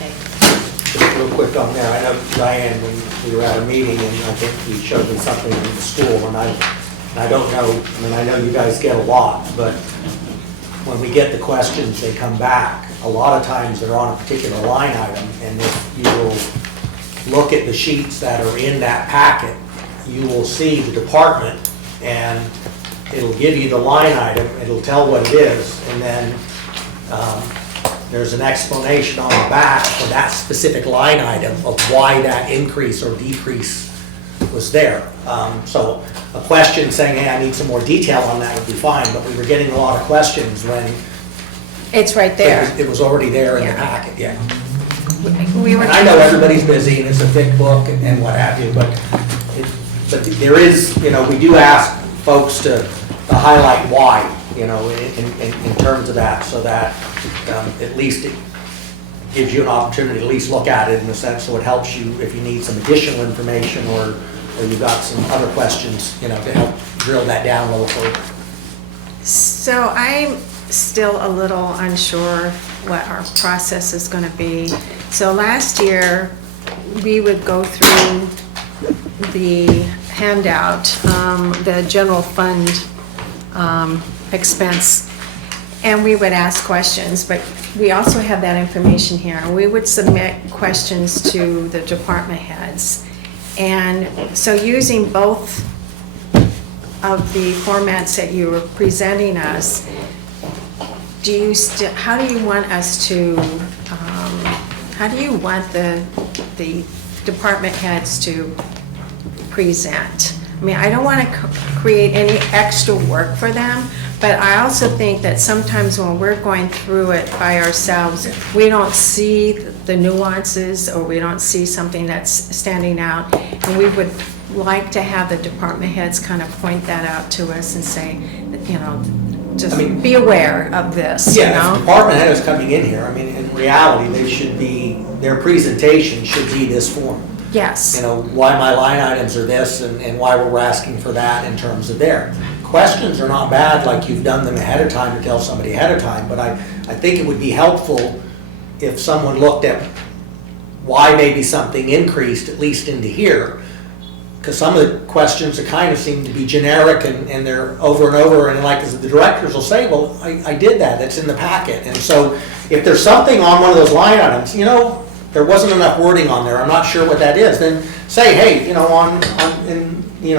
Just real quick on there, I know Diane, when we were at a meeting, and I think you showed me something in the school, and I don't know, I know you guys get a lot, but when we get the questions, they come back. A lot of times they're on a particular line item, and if you will look at the sheets that are in that packet, you will see the department, and it'll give you the line item, it'll tell what it is, and then there's an explanation on the back for that specific line item of why that increase or decrease was there. So a question saying, hey, I need some more detail on that would be fine, but we were getting a lot of questions when It's right there. it was already there in the Yeah. packet, yeah. We were. And I know everybody's busy and it's a thick book and what have you, but there is, we do ask folks to highlight why, in terms of that, so that at least it gives you an opportunity to at least look at it in a sense, so it helps you if you need some additional information or you've got some other questions, to help drill that down a little further. So I'm still a little unsure what our process is going to be. So last year, we would go through the handout, the general fund expense, and we would ask questions, but we also have that information here. We would submit questions to the department heads. And so using both of the formats that you were presenting us, how do you want us to, how do you want the department heads to present? I don't want to create any extra work for them, but I also think that sometimes when we're going through it by ourselves, we don't see the nuances, or we don't see something that's standing out, and we would like to have the department heads kind of point that out to us and say, just be aware of this, Yeah, if the department head is coming in here, in reality, their presentation should be this form. Yes. Why my line items are this and why we're asking for that in terms of there. Questions are not bad, like you've done them ahead of time to tell somebody ahead of time, but I think it would be helpful if someone looked at why maybe something increased, at least into here, because some of the questions are kind of seem to be generic and they're over and over, and like the directors will say, well, I did that, that's in the packet. And so if there's something on one of those line items, there wasn't enough wording on there, I'm not sure what that is, then say, hey, in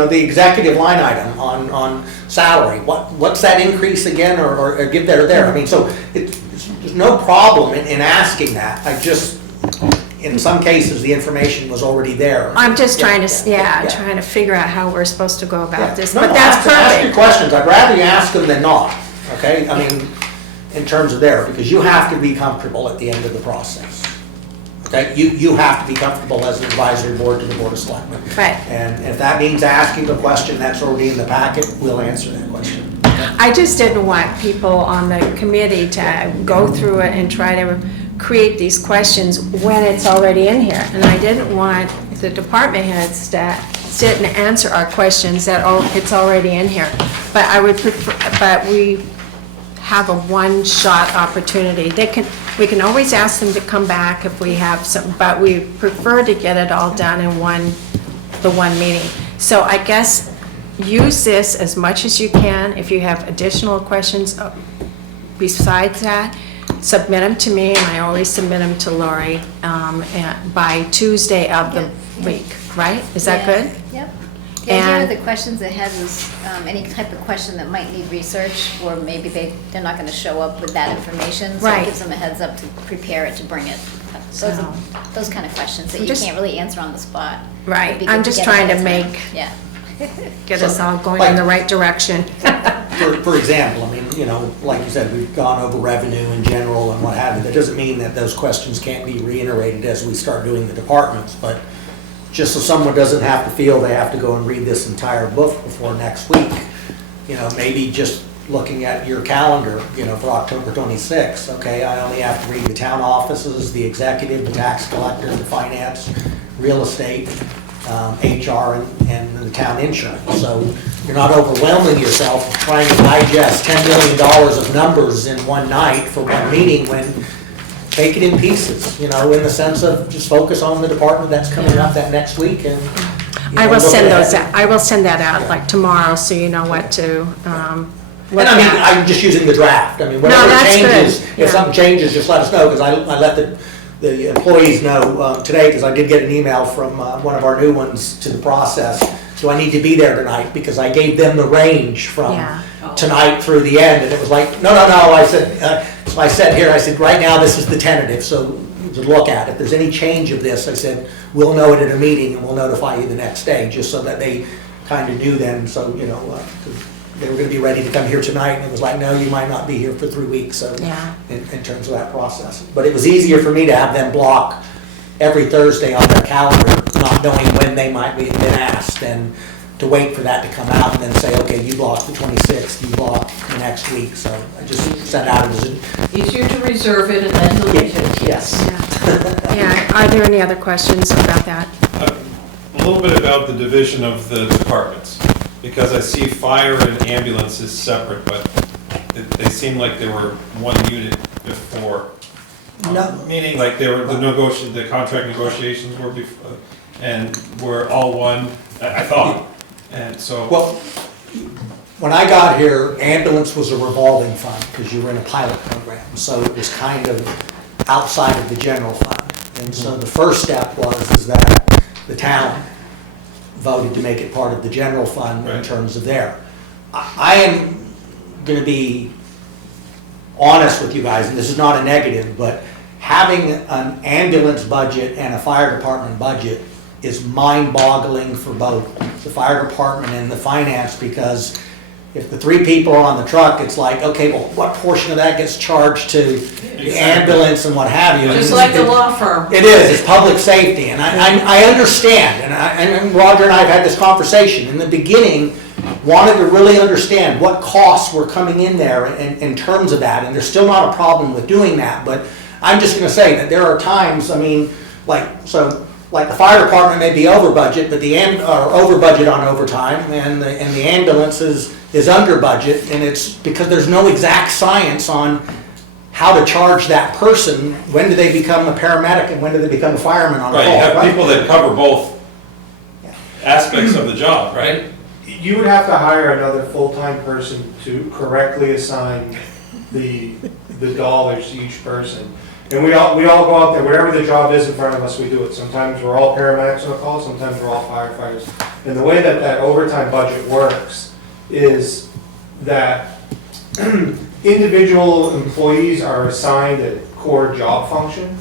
the executive line item on salary, what's that increase again, or give that or there. I mean, so there's no problem in asking that. I just, in some cases, the information was already there. I'm just trying to figure out how we're supposed to go about this, No, but that's ask your perfect. questions. I'd rather you ask them than not, okay? I mean, in terms of there, because you have to be comfortable at the end of the process. Okay, you have to be comfortable as an advisory board to the Board of Selectmen. Right. And if that means asking the question that's already in the packet, we'll answer that question. I just didn't want people on the committee to go through it and try to create these questions when it's already in here. And I didn't want the department heads to sit and answer our questions that, it's already in here. But I would prefer, but we have a one-shot opportunity. We can always ask them to come back if we have some, but we prefer to get it all done in the one meeting. So I guess use this as much as you can. If you have additional questions besides that, submit them to me, and I always submit them to Lori by Tuesday of the week, right? Is that good? Yep. The idea And- of the questions ahead is any type of question that might need research, or maybe they're not going to show up with that information, so Right. it gives them a heads up to prepare it, to bring it. Those kind of questions that you Just- can't really answer on the spot. Right. It'd be I'm good just get trying to ahead of time. make- Yeah. Get us all going in the right direction. For example, I mean, like you said, we've gone over revenue in general and what have you. That doesn't mean that those questions can't be reiterated as we start doing the departments, but just so someone doesn't have to feel they have to go and read this entire book before next week, maybe just looking at your calendar, for October 26th, okay, I only have to read the town offices, the executive, the tax collector, the finance, real estate, HR, and the town insurance. So you're not overwhelming yourself trying to digest $10 million of numbers in one night for one meeting, when take it in pieces, in the sense of just focus on the department that's coming up that next week, and I will look send ahead. those out. I will send that out like tomorrow, so you know what to look And I mean, at. I'm just using the draft. I mean, whatever that's good. changes, Yeah. if something changes, just let us know, because I let the employees know today, because I did get an email from one of our new ones to the process. Do I need to be there tonight? Because I gave them the range from Yeah. tonight through the end, and it was like, no. I said, so I said here, I said, right now, this is the tentative, so to look at. If there's any change of this, I said, we'll know it at a meeting, and we'll notify you the next day, just so that they kind of knew then, so, 'cause they were gonna be ready to come here tonight, and it was like, no, you might not be here for 3 weeks, so, Yeah. in terms of that process. But it was easier for me to have them block every Thursday on their calendar, not knowing when they might be been asked, and to wait for that to come out, and then say, okay, you blocked the 26th, you blocked the next week, so I just sent out as a. Easier to reserve it and then delete it. Yes. Yeah. Are there any other questions about that? A little bit about the division of the departments, because I see fire and ambulance is separate, but they seem like they were one unit before. No. Meaning like the contract negotiations were before, and were all one, I thought. And so. Well, when I got here, ambulance was a revolving fund, because you were in a pilot program, so it was kind of outside of the general fund. And so the first step is that the town voted to make it part of the general fund in Right. terms of there. I am gonna be honest with you guys, and this is not a negative, but having an ambulance budget and a fire department budget is mind-boggling for both the fire department and the finance, because if the 3 people are on the truck, it's like, okay, well, what portion of that gets charged to the ambulance and what have you? Just like the law firm. It is, it's public safety, and I understand, and Roger and I have had this conversation. In the beginning, wanted to really understand what costs were coming in there in terms of that, and there's still not a problem with doing that, but I'm just gonna say that there are times, I mean, like the fire department may be over budget, but or over budget on overtime, and the ambulance is under budget, and it's because there's no exact science on how to charge that person, when do they become a paramedic and when do they become a fireman on Right, call? you have right? people that cover both aspects of the job, right? You would have to hire another full-time person to correctly assign the dollars to each person. And we all go out there, whatever the job is in front of us, we do it. Sometimes we're all paramedics on a call, sometimes we're all firefighters. And the way that that overtime budget works is that individual employees are assigned a core job function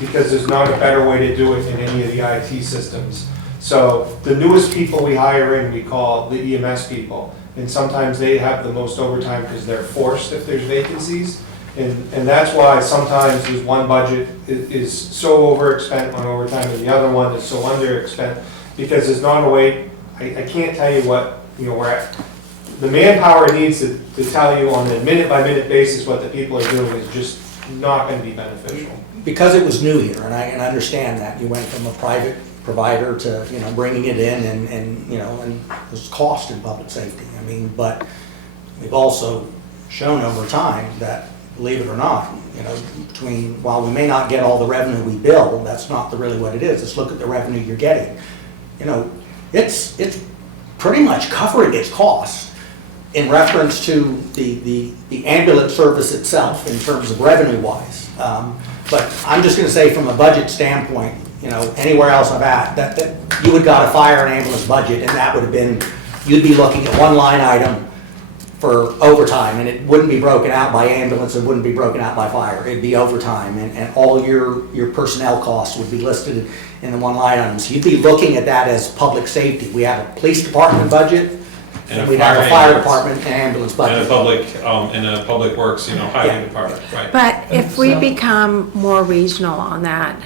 because there's not a better way to do it in any of the IT systems. So the newest people we hire in, we call the EMS people. And sometimes they have the most overtime because they're forced if there's vacancies. And that's why sometimes there's one budget is so overexpended on overtime and the other one is so underexpended because there's not a way, I can't tell you what, we're at. The manpower needs to tell you on a minute-by-minute basis what the people are doing is just not going to be beneficial. Because it was new here, and I understand that, you went from a private provider to, bringing it in and there's cost in public safety. I mean, but we've also shown over time that, believe it or not, while we may not get all the revenue we bill, that's not really what it is. Let's look at the revenue you're getting. It's pretty much covering its costs in reference to the ambulance service itself in terms of revenue-wise. But I'm just going to say from a budget standpoint, anywhere else I've at, that you would got to fire an ambulance budget, and that would have been, you'd be looking at one line item for overtime, and it wouldn't be broken out by ambulance, it wouldn't be broken out by fire, it'd be overtime, and all your personnel costs would be listed in the one line item. So you'd be looking at that as public safety. We have a police department budget, and we'd have a fire department and ambulance budget. And a public works, highway Yeah. department, right? But if we become more regional on that,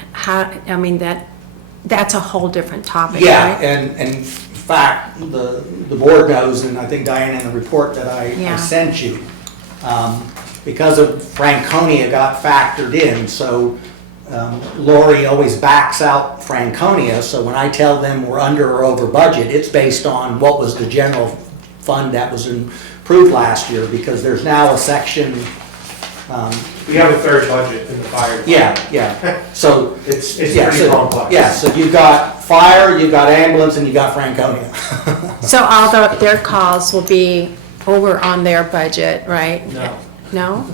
that's a whole different topic, Yeah, right? and in fact, the board knows, and I think Diane in the report that I Yeah. sent you, because of Franconia got factored in, so Lori always backs out Franconia, so when I tell them we're under or over budget, it's based on what was the general fund that was approved last year, because there's now a section. We have a third budget in the fire department. Yeah. So It's yeah, pretty so- complex. Yeah, so you've got fire, you've got ambulance, and you've got Franconia. So all their calls will be over on their budget, right? No. No?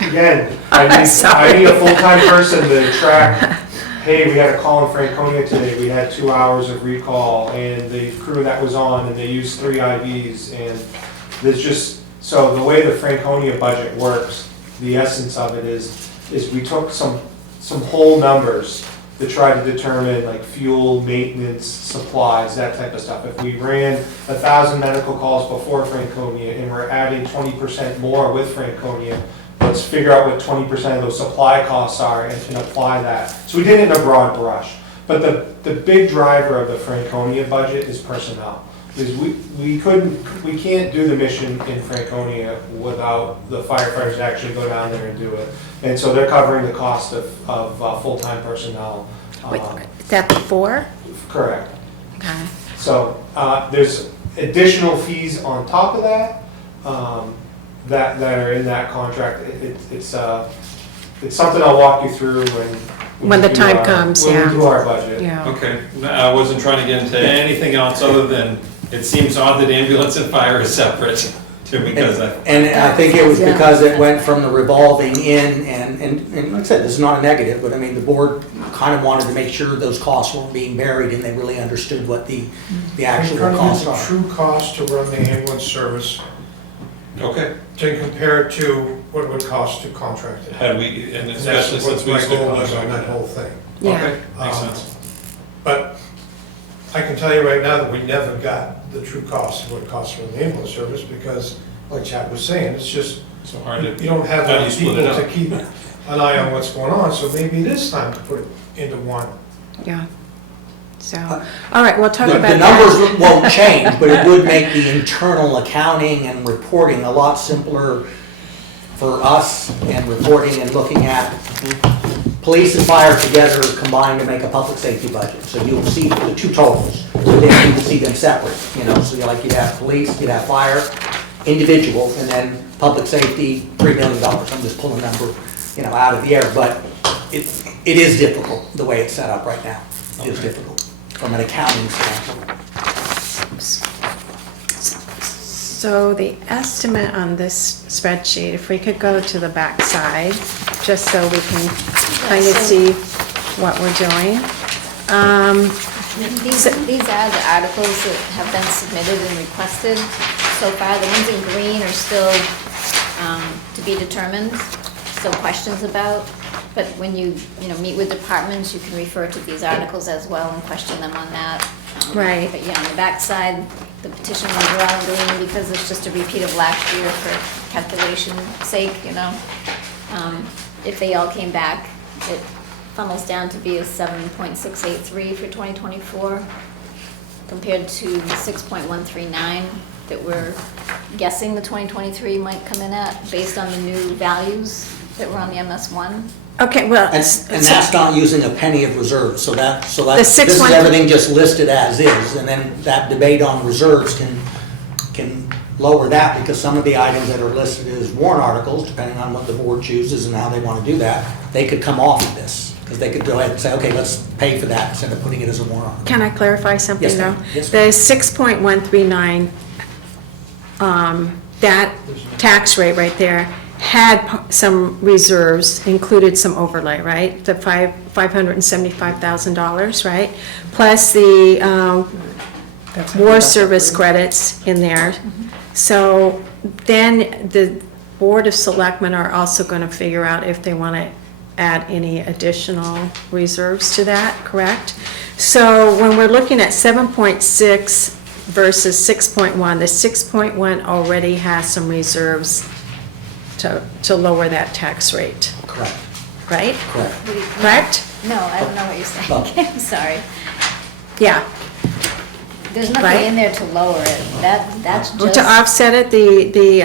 Again, I need a full-time person to track, hey, we had a call in Franconia today, we had 2 hours of recall, and the crew that was on, and they used 3 IVs, and there's just, so the way the Franconia budget works, the essence of it is we took some whole numbers to try to determine like fuel, maintenance, supplies, that type of stuff. If we ran 1,000 medical calls before Franconia and we're adding 20% more with Franconia, let's figure out what 20% of those supply costs are and apply that. So we did it in a broad brush. But the big driver of the Franconia budget is personnel. Because we can't do the mission in Franconia without the firefighters actually go down there and do it. And so they're covering the cost of full-time personnel. Wait, is that the 4? Correct. Okay. So there's additional fees on top of that, that are in that contract. It's something I'll walk you through When the we do time our- comes, When yeah. we do our budget. Yeah. Okay, I wasn't trying to get into anything else other than, it seems odd that ambulance and fire is separate, too, because And I think it was because it went from the revolving in, and like I said, this is not a negative, but I mean, the board kind of wanted to make sure those costs weren't being buried and they really understood what the actual costs The are. true cost to run the ambulance service, okay, to compare it to what it would cost to contract it. had we, and And that's especially what since we my used to goal was on contract that it. whole thing. Yeah. Okay, makes Um, sense. But I can tell you right now that we never got the true cost of what it costs for the ambulance service because, like Chad was saying, it's just, So hard to, you don't have How do you enough split people it up? to keep an eye on what's going on, so maybe it is time to put it into one. Yeah. So, all right, we'll talk The about the that. numbers won't change, but it would make the internal accounting and reporting a lot simpler for us and reporting and looking at police and fire together combined to make a public safety budget. So you'll see the two totals, so then you will see them separate, so you'd have police, you'd have fire, individuals, and then public safety, $3 million. I'm just pulling a number, out of the air, but it is difficult, the way it's set up right now. It is difficult from an accounting standpoint. So the estimate on this spreadsheet, if we could go to the back side, just so we can kind of see what we're doing. These are the articles that have been submitted and requested so far. The ones in green are still to be determined, still questions about. But when you meet with departments, you can refer to these articles as well and question them on that. Right. But yeah, on the back side, the petition ones are all green because it's just a repeat of last year for calculation sake, If they all came back, it funnels down to be a 7.683 for 2024 compared to 6.139 that we're guessing the 2023 might come in at based on the new values that were on the MS1. Okay, well. And that's not using a penny of reserves, so this is 6.1 everything just listed as is, and then that debate on reserves can lower that, because some of the items that are listed as warrant articles, depending on what the board chooses and how they want to do that, they could come off of this, because they could go ahead and say, okay, let's pay for that instead of putting it as a warrant article. Can I clarify something Yes, though? ma'am. Yes, The 6.139, that tax rate right there had some reserves, included some overlay, right? The $575,000, right? Plus the war service credits in there. So then the Board of Selectmen are also going to figure out if they want to add any additional reserves to that, correct? So when we're looking at 7.6 versus 6.1, the 6.1 already has some reserves to lower that tax rate, Correct. right? Correct. Correct? No, I don't know what you're saying. Oh. I'm sorry. Yeah. There's nothing Right. in there to lower it. That's just. To offset it, the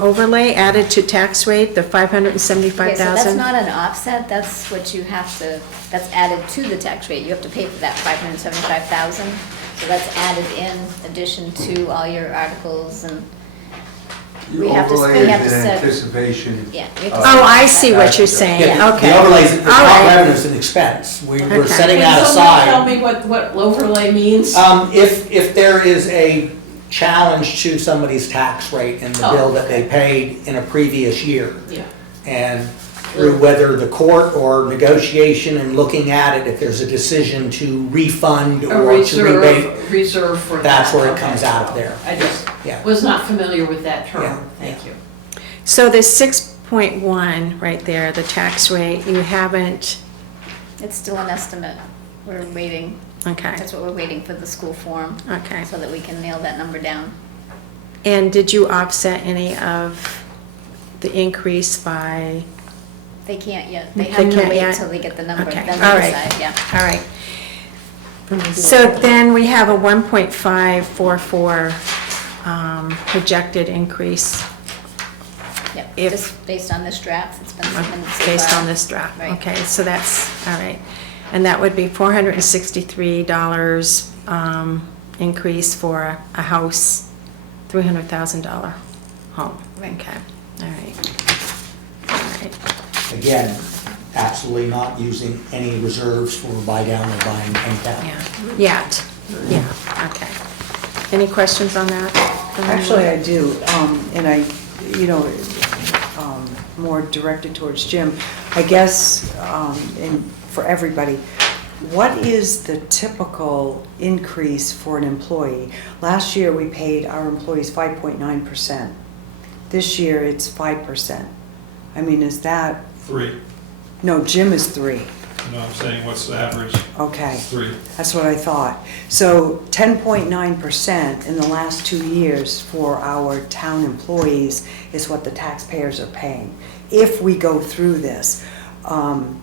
overlay added to tax rate, the Okay, so that's 575,000? not an offset, that's what you have to, that's added to the tax rate. You have to pay for that 575,000. So that's added in addition to all your articles and, You We have to- overlay we have it to in set- anticipation. yeah. we have to of- Oh, I see what you're saying, Yeah, okay. the overlays, it's All not right. revenue, it's an expense. We're Okay. setting Can that someone tell aside. me what overlay means? If there is a challenge to somebody's tax rate in the Oh, bill that they paid in a previous year, Yeah. and through whether the court or negotiation and looking at it, if there's a decision to refund A or to rebate, reserve for that. that's where it Okay. comes out of there. I just Yeah. was not familiar with that Yeah, term. Thank yeah. you. So the 6.1 right there, the tax rate, you haven't, It's still an estimate. We're waiting, okay, that's what we're waiting for the school form, okay. so that we can nail that number down. And did you offset any of the increase by, They can't yet. They They have to can't wait yet? until they get the number, Okay, then all they right. decide, yeah. all right. So then we have a 1.544 projected increase Yep, If- just based on this draft, it's been submitted so based far. on this draft. Right. Okay, so that's, all right. And that would be $463 increase for a house, $300,000 home. Right. Okay, all right. All right. Again, absolutely not using any reserves for buy down or buying any down. Yeah, yeah, okay. Any questions on that? Actually, I do, and I, more directed towards Jim. I guess, and for everybody, what is the typical increase for an employee? Last year, we paid our employees 5.9%. This year, it's 5%. I mean, is that, 3. no, Jim is 3. No, I'm saying what's the average? Okay. 3. That's what I thought. So 10.9% in the last 2 years for our town employees is what the taxpayers are paying. If we go through this, I'm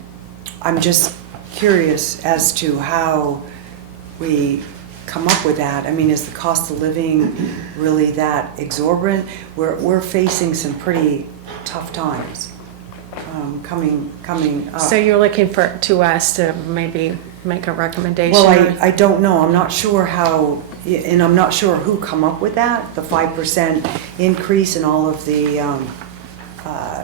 just curious as to how we come up with that. I mean, is the cost of living really that exorbitant? We're facing some pretty tough times coming up. So you're looking to us to maybe make a recommendation? Well, I don't know. I'm not sure how and I'm not sure who come up with that, the 5% increase in all of the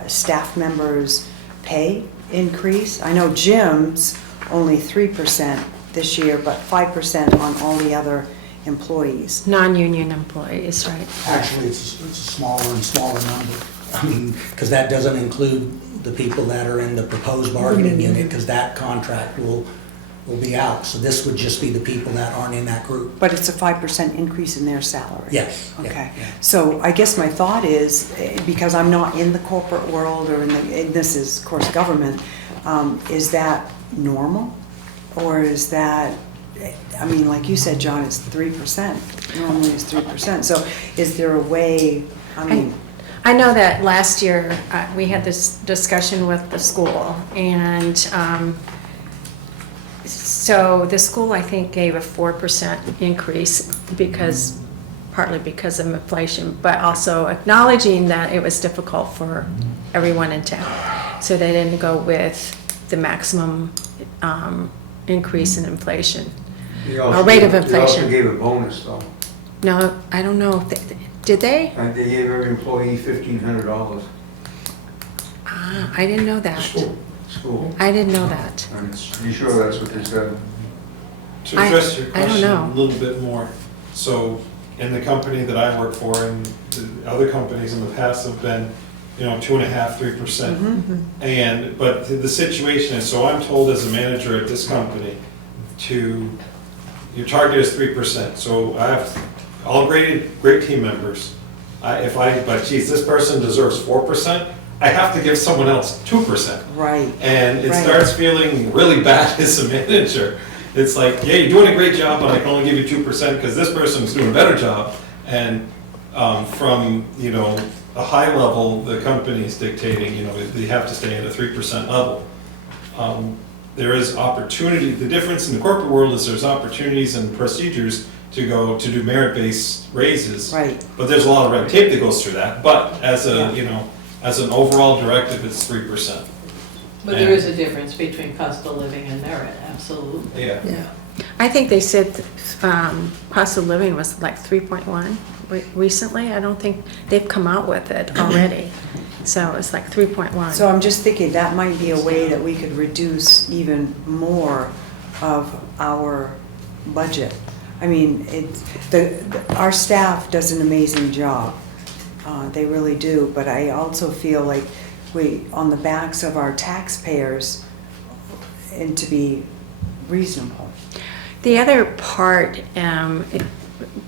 staff members' pay increase. I know Jim's only 3% this year, but 5% on all the other employees. Non-union employees, right? Actually, it's a smaller and smaller number. I mean, because that doesn't include the people that are in the proposed bargaining unit, because that contract will be out. So this would just be the people that aren't in that group. But it's a 5% increase in their salary? Yes. yeah, Okay, yeah. so I guess my thought is, because I'm not in the corporate world or and this is, of course, government, is that normal? Or is that, I mean, like you said, John, it's 3%, normally it's 3%. So is there a way, I mean, I know that last year, we had this discussion with the school, and so the school, I think, gave a 4% increase because, partly because of inflation, but also acknowledging that it was difficult for everyone in town. So they didn't go with the maximum increase in inflation, or rate of They inflation. also gave a bonus, though. No, I don't know, did they? They gave every employee $1,500. Ah, I didn't know that. School. I didn't know that. And you sure that's what they said? To address your I don't question know. a little bit more, so in the company that I work for and the other companies in the past have been, 2.5%, 3%. But the situation is, so I'm told as a manager at this company your target is 3%. So I have all great team members. But geez, this person deserves 4%, I have to give someone else 2%. right, And it Right. starts feeling really bad as a manager. It's like, yeah, you're doing a great job, but I can only give you 2% because this person's doing a better job. And from, a high level, the company's dictating, they have to stay at a 3% level. There is opportunity, the difference in the corporate world is there's opportunities and procedures to do merit-based raises. right. But there's a lot of red tape that goes through that. But as as an overall directive, it's 3%. But there is a difference between cost of living and merit, absolutely. Yeah. I think they said cost of living was like 3.1 recently. I don't think they've come out with it already. So it's like 3.1. So I'm just thinking that might be a way that we could reduce even more of our budget. I mean, our staff does an amazing job. They really do, but I also feel like on the backs of our taxpayers, and to be reasonable. The other part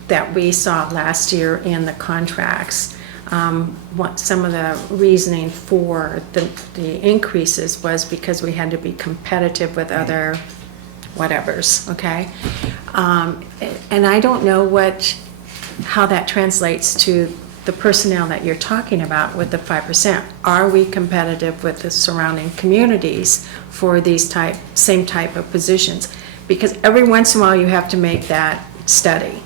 that we saw last year in the contracts, what some of the reasoning for the increases was because we had to be competitive with other whatevers, okay? And I don't know how that translates to the personnel that you're talking about with the 5%. Are we competitive with the surrounding communities for these same type of positions? Because every once in a while you have to make that study,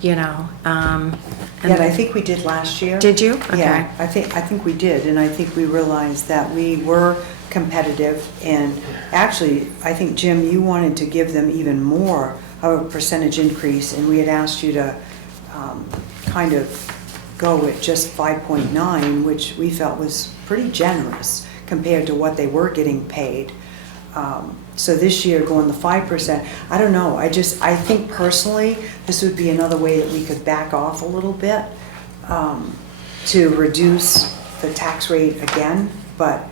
Yeah, I think we did last year. Did you? Okay. Yeah, I think we did, and I think we realized that we were competitive, and actually, I think, Jim, you wanted to give them even more of a percentage increase, and we had asked you to kind of go with just 5.9, which we felt was pretty generous compared to what they were getting paid. So this year, going the 5%, I don't know, I think personally, this would be another way that we could back off a little bit to reduce the tax rate again, but.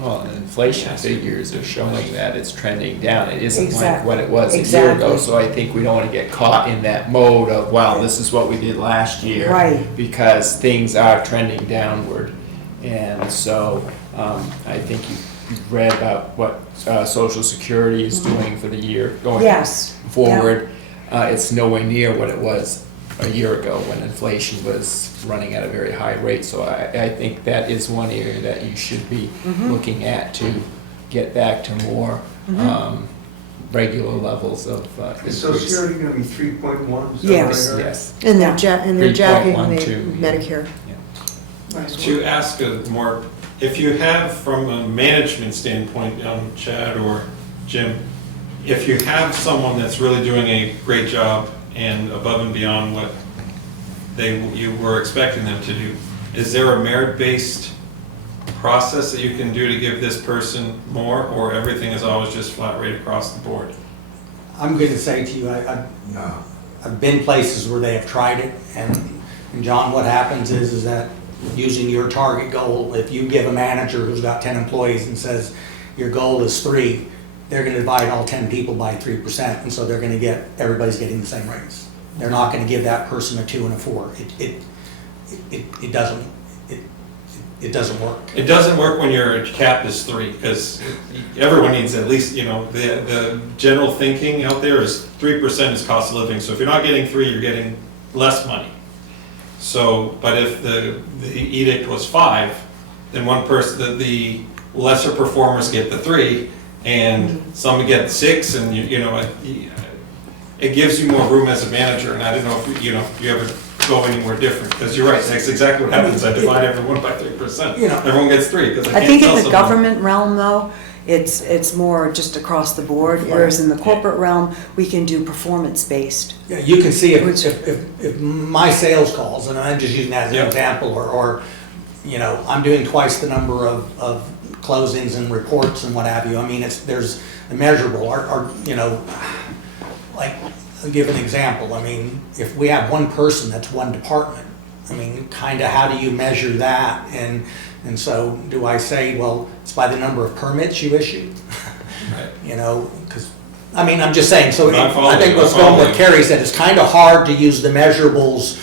Well, and inflation figures are showing that it's trending down. It isn't like Exactly. what it was a year ago, so I think we don't want to get caught in that mode of, wow, this is what we did last year. Right. Because things are trending downward. And so I think you've read about what Social Security is doing for the year going Yes. forward. It's nowhere near what it was a year ago when inflation was running at a very high rate. So I think that is one area that you should be looking at to get back to more regular levels of Is Social increase. Security gonna be 3.1? Yes. Yes. And they're jacking 3.12, the Medicare. To ask if you have from a management standpoint, Chad or Jim, if you have someone that's really doing a great job and above and beyond what you were expecting them to do, is there a merit-based process that you can do to give this person more, or everything is always just flat rate across the board? I'm going to say to you, I've been places where they have tried it, and John, what happens is that using your target goal, if you give a manager who's got 10 employees and says your goal is 3, they're going to divide all 10 people by 3%, and so they're going to get, everybody's getting the same raise. They're not going to give that person a 2 and a 4. It doesn't. It doesn't work. It doesn't work when your cap is 3, because everyone needs at least, the general thinking out there is 3% is cost of living. So if you're not getting 3, you're getting less money. So, but if the edict was 5, then one person, the lesser performers get the 3, and some get 6, and it gives you more room as a manager. And I don't know if you ever go anywhere different, because you're right, that's exactly what happens. I divide everyone by 3%. Everyone gets 3, because I think in the government realm, though, it's more just across the board, whereas in the corporate realm, we can do performance-based. Yeah, you can see if my sales calls, and I'm just using that as an example, or I'm doing twice the number of closings and reports and what have you. I mean, there's immeasurable. Like, I'll give an example. I mean, if we have one person, that's one department. I mean, kind of how do you measure that? And so do I say, well, it's by the number of permits you issue? Right. Because, I mean, I'm just saying, so I think what's going with Carrie said, it's kind of hard to use the measurables,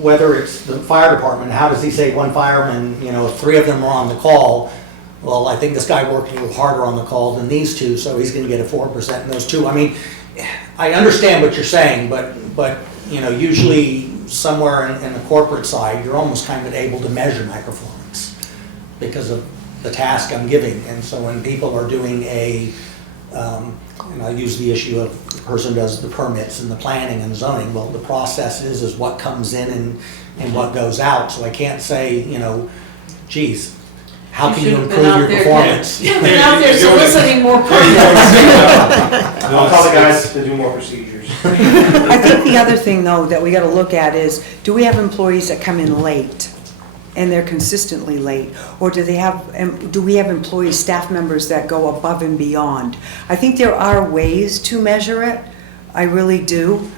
whether it's the fire department, how does he say one fireman, 3 of them are on the call? Well, I think this guy worked a little harder on the call than these 2, so he's going to get a 4% in those 2. I mean, I understand what you're saying, but usually somewhere in the corporate side, you're almost kind of able to measure my performance because of the task I'm giving. And so when people are doing and I use the issue of the person does the permits and the planning and zoning, well, the process is what comes in and what goes out. So I can't say, geez, how can you improve your performance? You've been out there soliciting more permits. I'll tell the guys to do more procedures. I think the other thing, though, that we got to look at is, do we have employees that come in late and they're consistently late? Or do we have employees, staff members that go above and beyond? I think there are ways to measure it. I really do,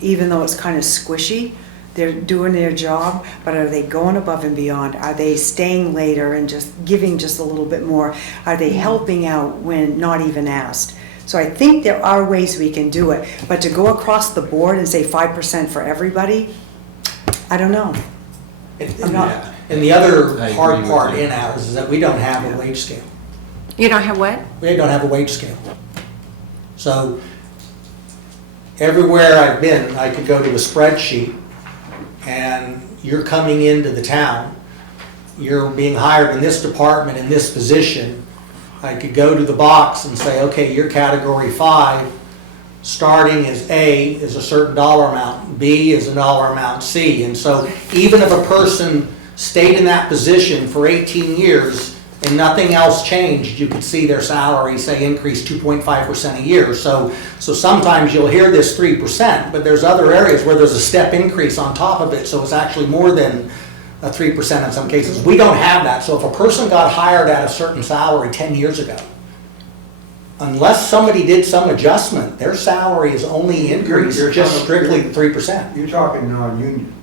even though it's kind of squishy. They're doing their job, but are they going above and beyond? Are they staying later and just giving just a little bit more? Are they helping out when not even asked? So I think there are ways we can do it, but to go across the board and say 5% for everybody, I don't know. And the other hard part in ours is that we don't have a wage scale. You don't have what? We don't have a wage scale. So everywhere I've been, I could go to a spreadsheet, and you're coming into the town, you're being hired in this department, in this position. I could go to the box and say, okay, you're category 5, starting as A is a certain dollar amount, B is a dollar amount, C. And so even if a person stayed in that position for 18 years and nothing else changed, you could see their salary, say, increase 2.5% a year. So sometimes you'll hear this 3%, but there's other areas where there's a step increase on top of it, so it's actually more than a 3% in some cases. We don't have that. So if a person got hired at a certain salary 10 years ago, unless somebody did some adjustment, their salary is only increased just strictly 3%. You're talking non-union.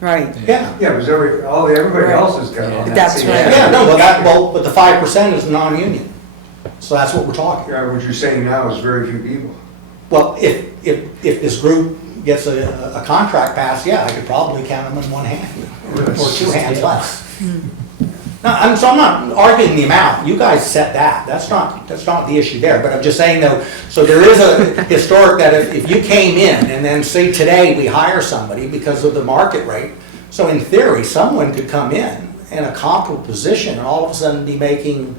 Right. Yeah. Yeah, because everybody else has got on that. That's same- right. Yeah, no, but the 5% is non-union. So that's what we're talking. Yeah, what you're saying now is very few people. Well, if this group gets a contract passed, yeah, I could probably count them in one hand, or 2 hands less. No, I'm not arguing the amount. You guys set that. That's not the issue there. But I'm just saying though, so there is a historic that if you came in and then say today we hire somebody because of the market rate, so in theory, someone could come in a comparable position and all of a sudden be making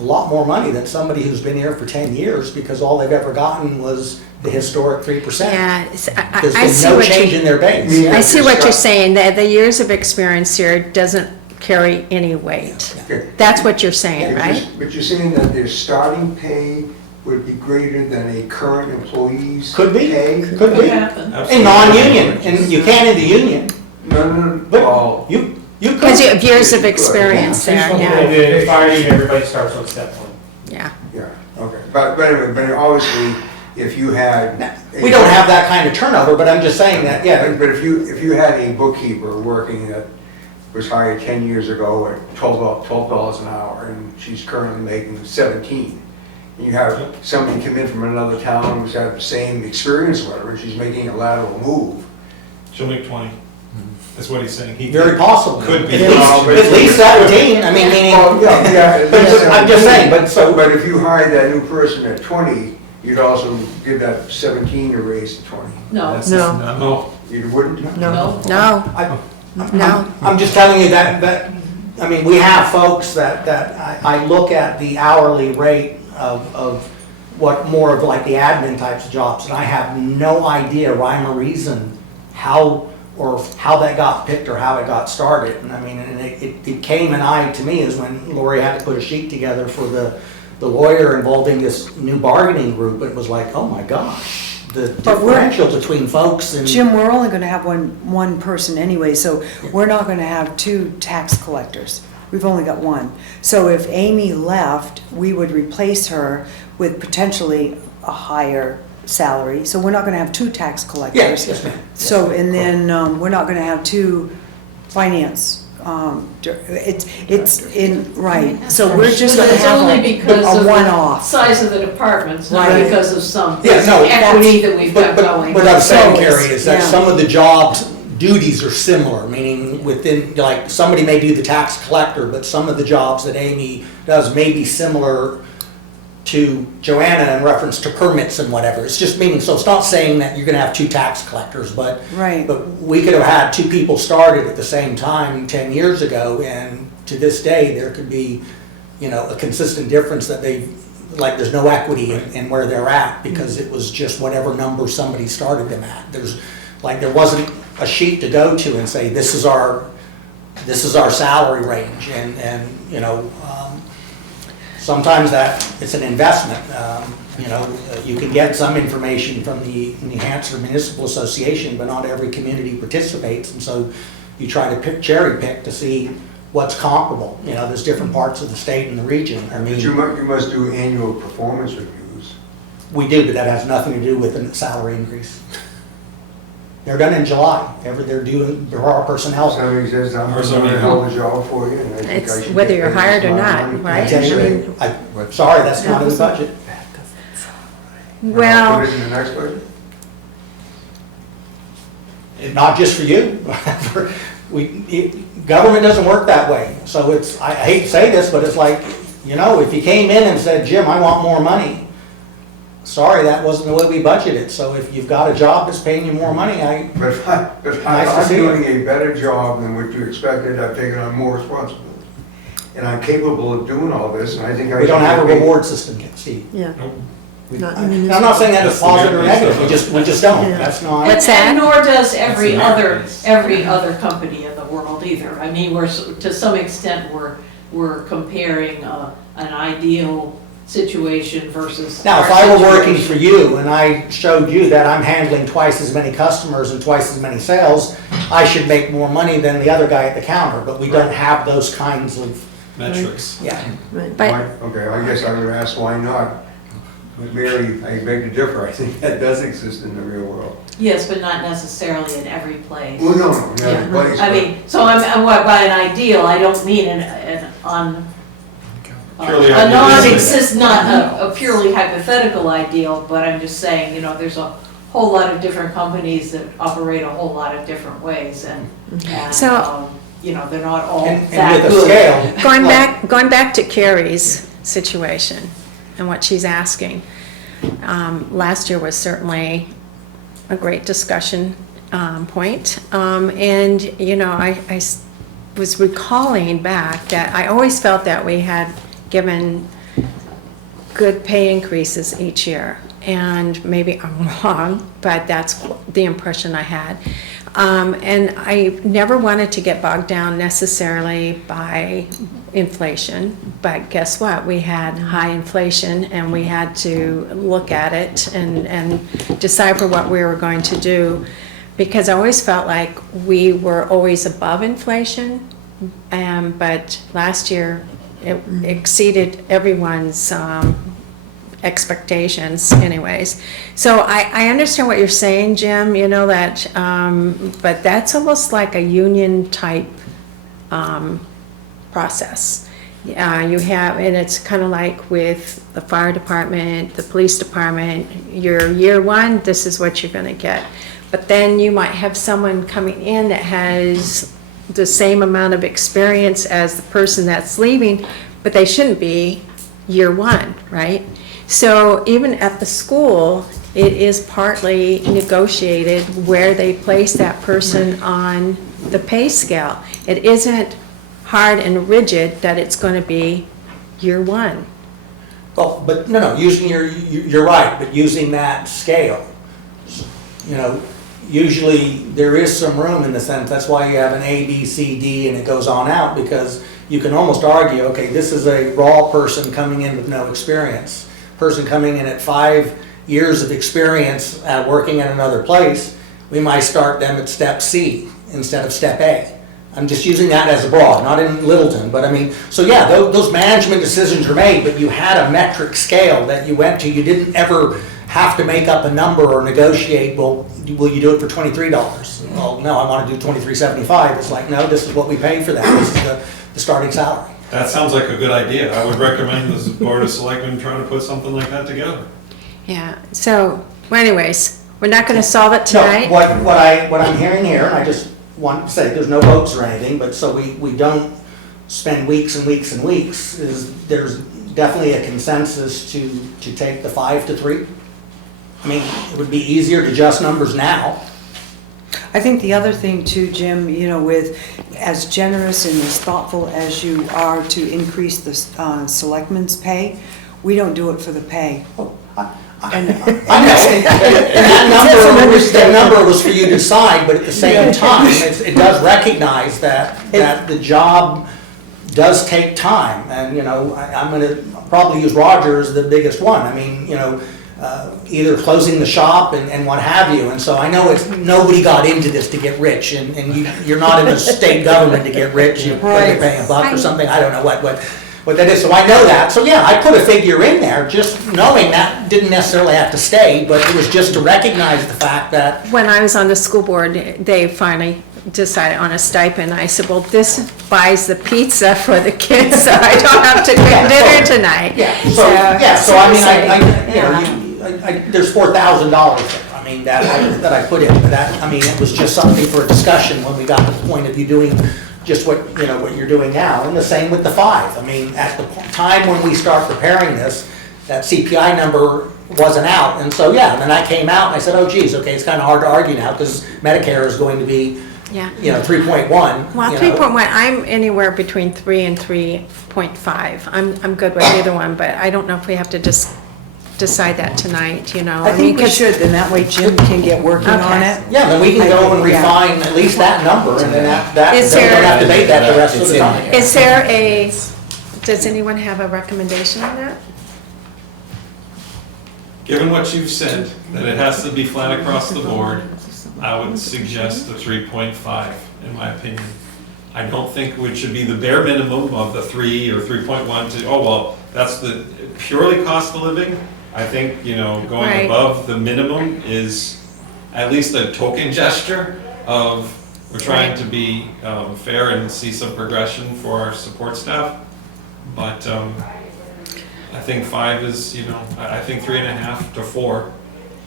a lot more money than somebody who's been here for 10 years because all they've ever gotten was the historic 3%. Yeah, There's I been see no what change in their base. Yeah. I see what you're saying, that the years of experience here doesn't carry any weight. Okay. That's what you're saying, right? But you're saying that their starting pay would be greater than a current employee's Could be, pay? could Could be. happen. In non-union, and you can in the union, No, but well, you could. Because you have years of experience there, And yeah, then fire union, everybody starts on step one. yeah. yeah, okay. But anyway, but obviously, if you had. We don't have that kind of turnover, but I'm just saying that, yeah. But if you had a bookkeeper working that was hired 10 years ago at $12 an hour, and she's currently making 17, and you have somebody come in from another town who's had the same experience, or whatever, and she's making a lateral move. She'll make 20. That's what he's saying. He Very possible. Could be. At least 17, I mean, meaning, Well, yeah, but I'm just saying, but so, But if you hired that new person at 20, you'd also give that 17 a raise to 20. No, No. You wouldn't? no. No, no. I'm just telling you that, I mean, we have folks that I look at the hourly rate of what more of like the admin types of jobs, and I have no idea, rhyme or reason, how that got picked or how it got started. And I mean, and it came to me is when Lori had to put a sheet together for the lawyer involving this new bargaining group. It was like, oh my gosh, the But we're- differential between folks and. Jim, we're only gonna have one person anyway, so we're not gonna have two tax collectors. We've only got one. So if Amy left, we would replace her with potentially a higher salary. So we're not gonna have two tax collectors. Yes, ma'am. So, and then, we're not gonna have two finance, it's in, right, so we're just But gonna it's have only because a of the one-off. size of the departments, not Right. because of some Yeah, no, equity that we've got going. What I'm saying, So, Carrie, is that yeah. some of the jobs, duties are similar, meaning within, like, somebody may do the tax collector, but some of the jobs that Amy does may be similar to Joanna in reference to permits and whatever. It's just meaning, so it's not saying that you're gonna have two tax collectors, but Right. but we could have had two people started at the same time 10 years ago, and to this day, there could be, a consistent difference that like, there's no equity in where they're at, because it was just whatever number somebody started them at. There wasn't a sheet to go to and say, this is our salary range, and sometimes it's an investment. You can get some information from the New Hampshire Municipal Association, but not every community participates, and so you try to cherry pick to see what's comparable. There's different parts of the state and the region. I But you mean, must do annual performance reviews. we do, but that has nothing to do with a salary increase. They're done in July. There are personnel. Somebody says, I'm Or going somebody- to hold a job for you, and I think I It's should whether get you're paid this hired or amount of not, money. right? I tell you, sorry, that's not in the budget. And I'll Well, put it in the next budget? Not just for you. Government doesn't work that way. So I hate to say this, but it's like, if you came in and said, Jim, I want more money, sorry, that wasn't the way we budgeted. So if you've got a job that's paying you more money, But if Nice to I'm see you. doing a better job than what you expected, I've taken on more responsibility. And I'm capable of doing all this, and I think I we don't should have a get paid. reward system, Steve. Yeah. Not in And municipal. I'm not saying that as positive or negative, we just don't. Yeah. That's not. What's And that? nor does every That's other company in the world either. I mean, to some extent, we're comparing an ideal situation versus. Now, if our I were working situation. for you and I showed you that I'm handling twice as many customers and twice as many sales, I should make more money than the other guy at the counter, but we don't have those kinds of, Metrics. yeah. Right. but, Okay, I guess I would ask why not. But Mary, I beg to differ, I think that does exist in the real world. Yes, but not necessarily in every place. Well, no, not Yeah. in place. I mean, so by an ideal, I don't mean Purely a idealistic. not a purely hypothetical ideal, but I'm just saying, there's a whole lot of different companies that operate a whole lot of different ways, and So- they're not all And that with a good. scale. going back to Carrie's situation and what she's asking, last year was certainly a great discussion point. And, I was recalling back that I always felt that we had given good pay increases each year. And maybe I'm wrong, but that's the impression I had. And I never wanted to get bogged down necessarily by inflation, but guess what? We had high inflation and we had to look at it and decipher what we were going to do, because I always felt like we were always above inflation, but last year it exceeded everyone's expectations anyways. So I understand what you're saying, Jim, you know, that, but that's almost like a union type process. You have, and it's kind of like with the fire department, the police department, your year one, this is what you're gonna get. But then you might have someone coming in that has the same amount of experience as the person that's leaving, but they shouldn't be year one, right? So even at the school, it is partly negotiated where they place that person on the pay scale. It isn't hard and rigid that it's going to be year one. Well, but no, using you're right, but using that scale, you know, usually there is some room in the sense, that's why you have an A, B, C, D, and it goes on out, because you can almost argue, okay, this is a raw person coming in with no experience. Person coming in at 5 years of experience working at another place, we might start them at step C instead of step A. I'm just using that as a broad, not in Littleton, but I mean, so yeah, those management decisions are made, but you had a metric scale that you went to. You didn't ever have to make up a number or negotiate, well, will you do it for $23? Well, no, I want to do $23.75. It's like, no, this is what we paid for that. This is the starting salary. That sounds like a good idea. I would recommend the Board of Selectmen trying to put something like that together. Yeah, so, well, anyways, we're not going to solve it tonight. No, what I'm hearing here, and I just want to say, there's no votes or anything, but so we don't spend weeks and weeks and weeks, is there's definitely a consensus to take the 5 to 3. I mean, it would be easier to adjust numbers now. I think the other thing too, Jim, you know, with as generous and as thoughtful as you are to increase the selectmen's pay, we don't do it for the pay. I know, and that number was for you to decide, but at the same time, it does recognize that the job does take time, and, you know, I'm gonna probably use Roger as the biggest one. I mean, you know, either closing the shop and what have you, and so I know nobody got into this to get rich, and you're not in the state government to get rich, you're paying $1 or something, I don't know what that is, so I know that. So yeah, I put a figure in there, just knowing that didn't necessarily have to stay, but it was just to recognize the fact that... When I was on the school board, they finally decided on a stipend. I said, well, this buys the pizza for the kids, so I don't have to cook dinner tonight. So I mean, there's $4,000 there, I mean, that I put in, but that, I mean, it was just something for a discussion when we got to the point of you doing just what you're doing now, and the same with the 5. I mean, at the time when we start preparing this, that CPI number wasn't out, and so yeah, and then I came out and I said, oh geez, okay, it's kind of hard to argue now because Medicare is going to be, 3.1. Well, 3.1, I'm anywhere between 3 and 3.5. I'm good with either one, but I don't know if we have to just decide that tonight, you know. I think we should, then that way Jim can get working on it. Yeah, then we can go and refine at least that number, and then that then we don't have to debate that the rest of the time. Is there does anyone have a recommendation on that? Given what you've said, that it has to be flat across the board, I would suggest the 3.5, in my opinion. I don't think it should be the bare minimum of the 3 or 3.1 to, oh, well, that's the purely cost of living. I think, going above the minimum is at least a token gesture of we're trying to be fair and see some progression for our support staff. But I think 5 is, I think 3.5 to 4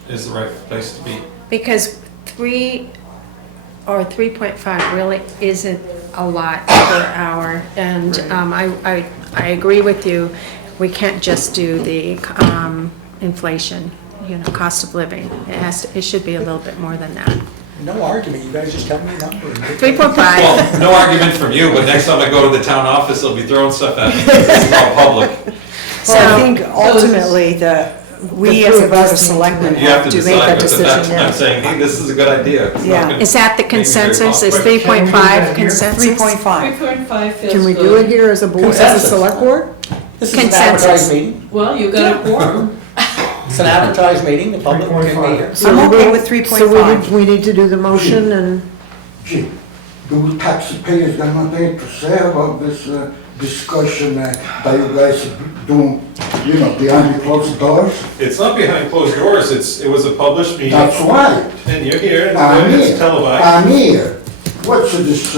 is the right place to be. Because 3 or 3.5 really isn't a lot per hour, and I agree with you. We can't just do the inflation, cost of living. It should be a little bit more than that. No argument, you guys just tell me a number. 3.5. Well, no argument from you, but next time I go to the town office, they'll be throwing stuff at me because this is all public. So I think ultimately we as a board of selectmen You have to make decide, that but that's, decision. I'm saying, hey, this is a good idea. It's not Yeah. gonna Is that the make me very consensus, is popular. 3.5 consensus? 3.5. 3.5 feels Can we do good. it here as a board, as a Consensus. select board? This is an Consensus. advertised meeting. Well, you got a quorum. It's an advertised meeting, the public can be here. I'm okay with So 3.5. we need to do the motion and, Gee, do taxpayers got nothing to say about this discussion that you guys do, behind the closed doors? It's not behind closed doors, it was a published meeting, That's right. and you're here, I'm and it's here. televised. I'm here. What's this,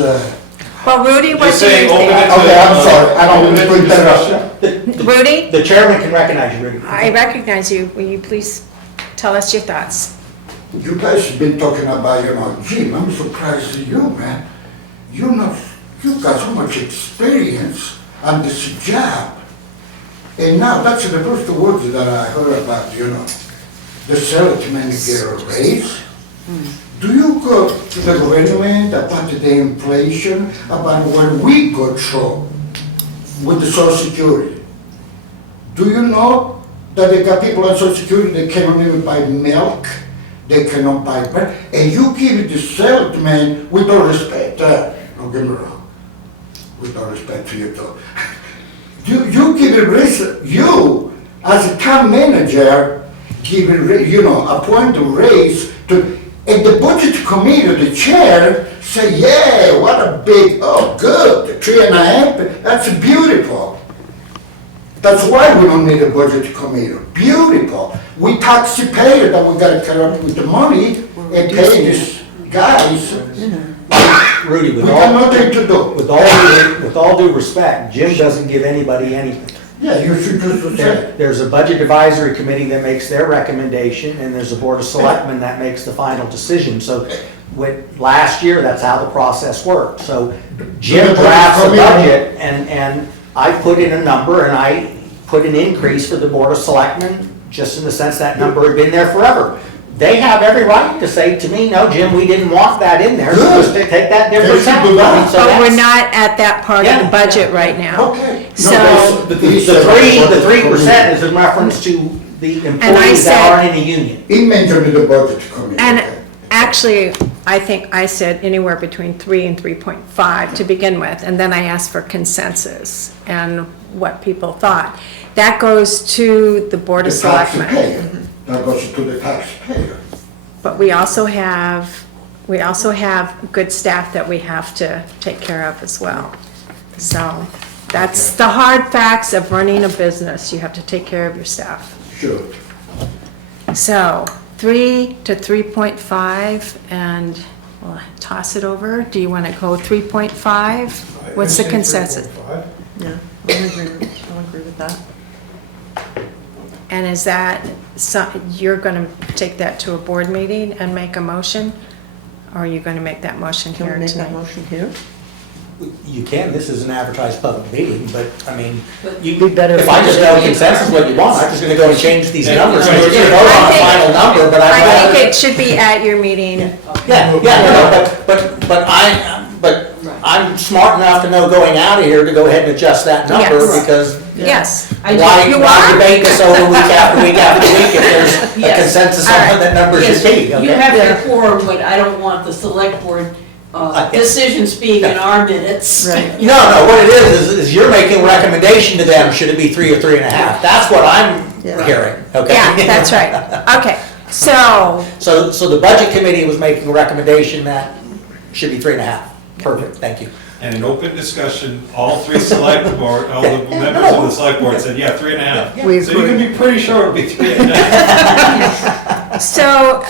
Well, Rudy, what Just do you saying, open it think? to. Okay, I'm sorry. I don't open mean it to interrupt. discussion. Rudy, The chairman can recognize you, Rudy. I recognize you. Will you please tell us your thoughts? you guys have been talking about, Jim, I'm surprised at you, man. You got so much experience on this job. And now, that's the first words that I heard about, the selectmen get a raise. Do you go to the government about the inflation, about what we go through with the Social Security? Do you know that they got people on Social Security that cannot even buy milk? They cannot buy bread? And you give the selectmen, with all respect, don't get me wrong, with all respect to you too. You give a raise, you, as a town manager, give appoint a raise to, and the budget committee, the chair, say, yeah, what a big, oh, good, 3.5, that's beautiful. That's why we don't need a budget committee, beautiful. We taxpayer that we gotta come up with the money and pay these guys. Rudy, We got nothing to do. with all due respect, Jim doesn't give anybody anything. Yeah, you should just say. There's a budget advisory committee that makes their recommendation, and there's a board of selectmen that makes the final decision. So last year, that's how the process worked. So Jim drafts a budget, and I put in a number, and I put an increase for the board of selectmen, just in the sense that number had been there forever. They have every right to say to me, no, Jim, we didn't want that in there, so just take that difference They should out. do that. I mean, so But we're that's- not at that part of Yeah. the budget right now. Okay. So- The 3% is in reference to the employees said- that aren't in the union. He mentioned the budget committee. And okay. actually, I think I said anywhere between 3 and 3.5 to begin with, and then I asked for consensus and what people thought. That goes to the Board The of Selectmen. taxpayer, that goes to the taxpayer. But we also have good staff that we have to take care of as well. So that's the hard facts of running a business. You have to take care of your staff. Sure. So 3 to 3.5, and we'll toss it over. Do you want to go 3.5? What's the consensus? yeah, I'll agree with that. And is that, you're going to take that to a board meeting and make a motion? Or are you going to make that motion Can here we make that tonight? motion here? You can, this is an advertised public meeting, but, I mean, Be better if I just know consensus what you want, I'm just gonna go and change these numbers. We're gonna vote on a final number, but I I'd think rather. it should be at your meeting. Yeah, no, but I'm smart enough to know going out of here to go ahead and adjust that number, Yes. because Yes. why You why are? debate this over week after week after week if there's a Yes. consensus All on right. what that number should Yes, be, you okay? have your quorum, but I don't want the select board decisions being in our minutes. Right. No, what it is you're making a recommendation to them, should it be 3 or 3.5? That's what I'm Yeah. hearing, okay? Yeah, that's right. Okay, so, So the budget committee was making a recommendation that should be 3.5. Perfect, thank you. And in open discussion, all three select board, all the members of the select board said, yeah, 3.5. We So you can agree. be pretty sure it'll be 3.5. so,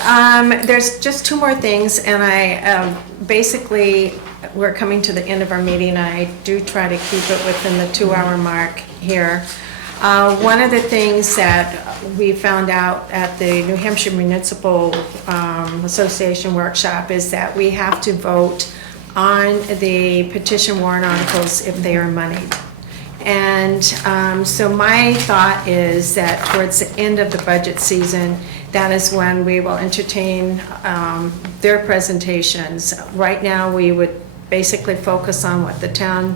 there's just two more things, and basically, we're coming to the end of our meeting. I do try to keep it within the 2-hour mark here. One of the things that we found out at the New Hampshire Municipal Association workshop is that we have to vote on the petition warrant articles if they are moneyed. And so my thought is that towards the end of the budget season, that is when we will entertain their presentations. Right now, we would basically focus on what the town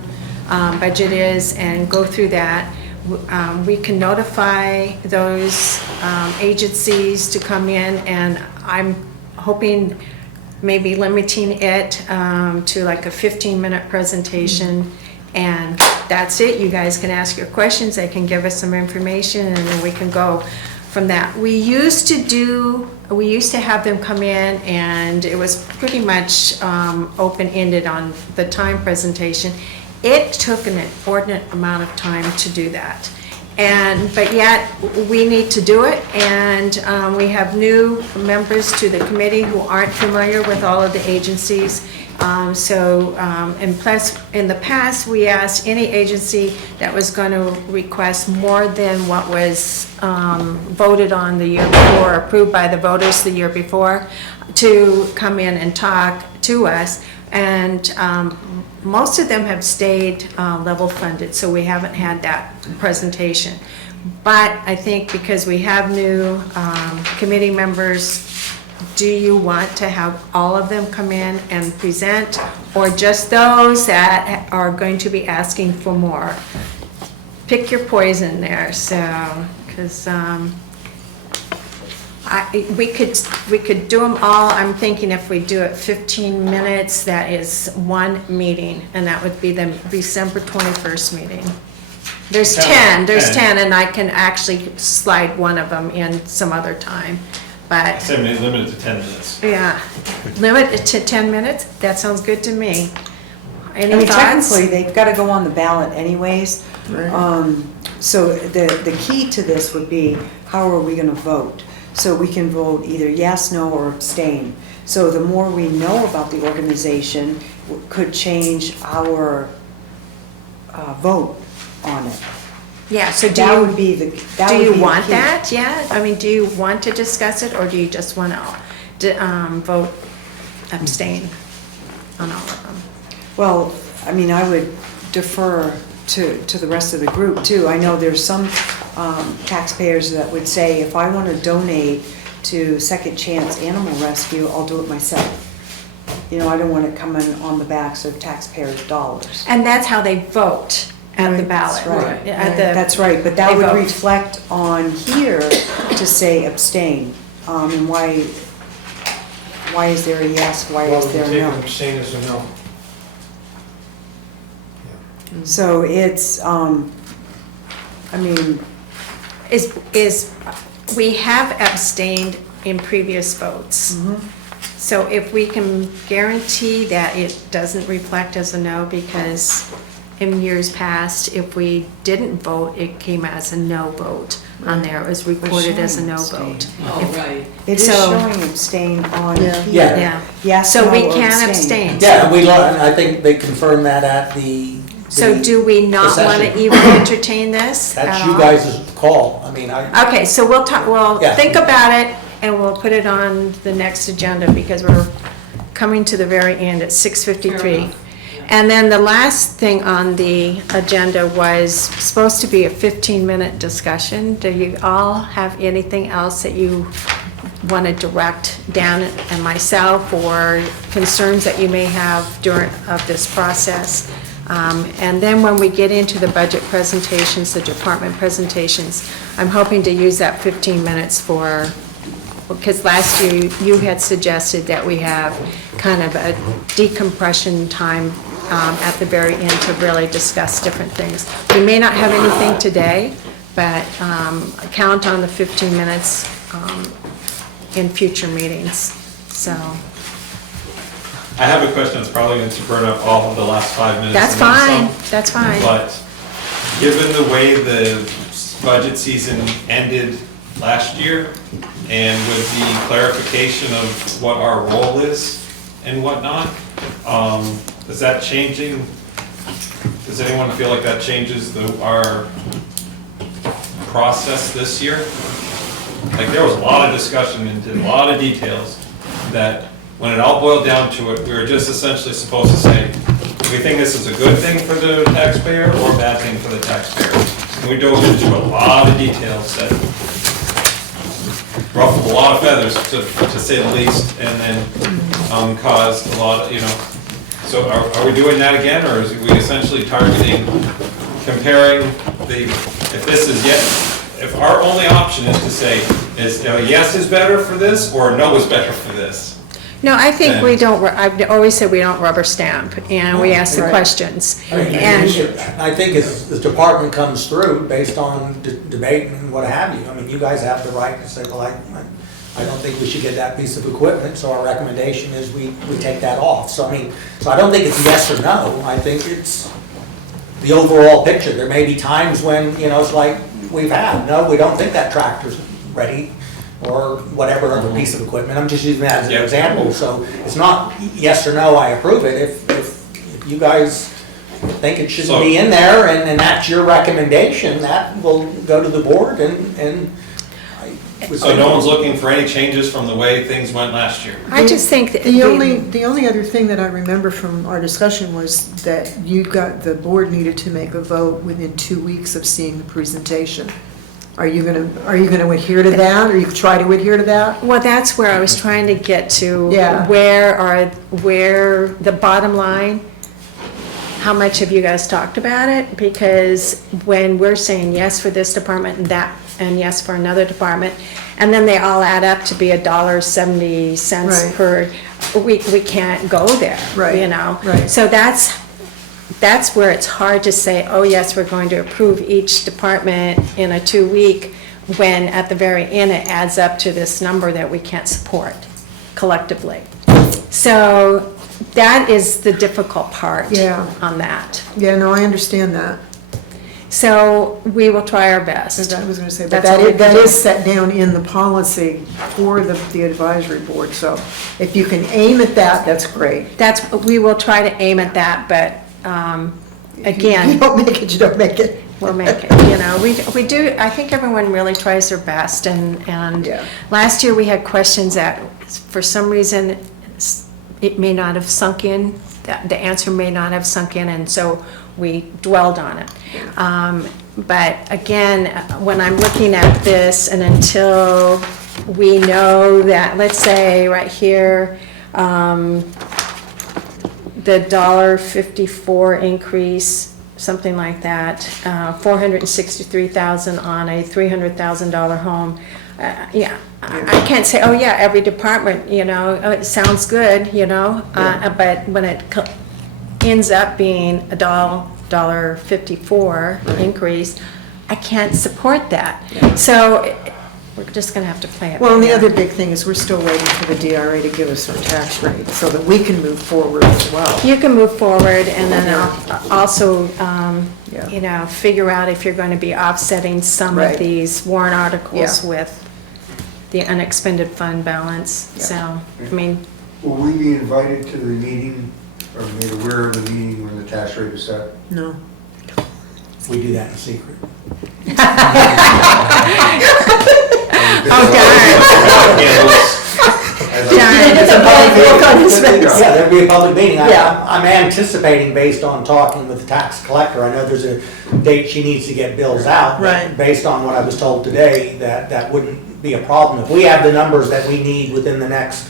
budget is and go through that. we can notify those agencies to come in, and I'm hoping maybe limiting it to like a 15-minute presentation, and that's it. You guys can ask your questions, they can give us some information, and then we can go from that. We used to have them come in, and it was pretty much open-ended on the time presentation. It took an inordinate amount of time to do that. But yet, we need to do it, and we have new members to the committee who aren't familiar with all of the agencies. And plus, in the past, we asked any agency that was going to request more than what was voted on the year before, approved by the voters the year before, to come in and talk to us. And most of them have stayed level funded, so we haven't had that presentation. But I think because we have new committee members, do you want to have all of them come in and present, or just those that are going to be asking for more? Pick your poison there, so, because we could do them all. I'm thinking if we do it 15 minutes, that is one meeting, and that would be the December 21st meeting. There's 10, and I can actually slide one of them in some other time, but. Say limit it to 10 minutes. Yeah, limit it to 10 minutes, that sounds good to me. Any I mean, thoughts? technically, they've got to go on the ballot anyways. So the key to this would be, how are we going to vote? So we can vote either yes, no, or abstain. So the more we know about the organization could change our vote on it. Yeah, so That would be the, that do would be you the want key. that? Yeah, I mean, do you want to discuss it, or do you just want to vote abstain on all of them? Well, I mean, I would defer to the rest of the group too. I know there's some taxpayers that would say, if I want to donate to Second Chance Animal Rescue, I'll do it myself. You know, I don't want it coming on the backs of taxpayers' dollars. And that's how they vote at the ballot. That's right. That's right, but that they would vote. reflect on here to say abstain. And why is there a yes, why is there Take no? an abstain as a no. So it's, I mean, we have abstained in previous votes. So if we can guarantee that it doesn't reflect as a no, because in years past, if we didn't vote, it came as a no vote on there. It was recorded as a no vote. Oh, right. it is So- showing abstain on Yeah. here. Yeah. Yes, So no, we or can abstain. Yeah, and I think they confirmed that at the. So do we not the want to session. even entertain this at That's you all? guys' call. I mean, Okay, so we'll talk, we'll Yeah. think about it, and we'll put it on the next agenda, because we're coming to the very end at 6:53. And then the last thing on the agenda was supposed to be a 15-minute discussion. Do you all have anything else that you want to direct Dan and myself, or concerns that you may have during this process? And then when we get into the budget presentations, the department presentations, I'm hoping to use that 15 minutes for, because last year you had suggested that we have kind of a decompression time at the very end to really discuss different things. We may not have anything today, but count on the 15 minutes in future meetings, so. I have a question that's probably going to burn up all of the last 5 minutes. That's and then fine, some. that's fine. But given the way the budget season ended last year, and with the clarification of what our role is and whatnot, is that changing? Does anyone feel like that changes our process this year? Like, there was a lot of discussion into a lot of details that, when it all boiled down to it, we were just essentially supposed to say, do we think this is a good thing for the taxpayer or a bad thing for the taxpayer? And we dove into a lot of details that ruffled a lot of feathers, to say the least, and then caused a lot of, so are we doing that again, or is we essentially targeting, comparing the if this is if our only option is to say, is yes is better for this, or no is better for this? No, I think we And- don't, I've always said we don't rubber stamp, and we ask the Right. questions. I mean, And, I think as the department comes through based on debate and what have you, I mean, you guys have the right to say, well, I don't think we should get that piece of equipment, so our recommendation is we take that off. So I mean, so I don't think it's yes or no, I think it's the overall picture. There may be times when, it's like we've had, no, we don't think that tractor's ready, or whatever other piece of equipment. I'm just using that as an Yep. example. So it's not yes or no, I approve it. If you guys think it shouldn't be in there and that's your recommendation, that will go to the board and I would So say- no one's looking for any changes from the way things went last year? I just think that The only other thing that I remember from our discussion was that the board needed to make a vote within 2 weeks of seeing the presentation. Are you gonna adhere to that, or you try to adhere to that? Well, that's where I was trying to get to. Yeah. Where the bottom line, how much have you guys talked about it? Because when we're saying yes for this department and yes for another department, and then they all add up to be $1.70 Right. per, we can't go there, Right, right. So that's where it's hard to say, oh, yes, we're going to approve each department in a 2-week, when at the very end, it adds up to this number that we can't support collectively. So that is the difficult part Yeah. on that. Yeah, no, I understand that. So we will try our best. I was gonna say, but That's all we that can do. is set down in the policy for the advisory board, so if you can aim at that, that's great. We will try to aim at that, but If you again, don't make it, you don't make it. we'll make it, we do, I think everyone really tries their best, and Yeah. last year we had questions that, for some reason, it may not have sunk in, the answer may not have sunk in, and so we dwelled on it. But again, when I'm looking at this, and until we know that, let's say right here, the $1.54 increase, something like that, $463,000 on a $300,000 home. Yeah, I can't say, oh yeah, every department, it sounds good, but when it ends up being a $1.54 increase, I can't support that. So we're just gonna have to play it. Well, and the by ear. other big thing is we're still waiting for the DRA to give us our tax rate, so that we can move forward as well. You can move forward, and then also, Yeah. figure out if you're going to be offsetting some of Right. these warrant articles Yeah. with the unexpended fund balance. Yeah. So, I mean, Will we be invited to the meeting, or made aware of the meeting when the tax rate is set? No. We do that in secret. oh Yeah, there'd be a public meeting. Yeah. I'm anticipating, based on talking with the tax collector, I know there's a date she needs to get bills out. but Right. Based on what I was told today, that wouldn't be a problem. If we have the numbers that we need within the next,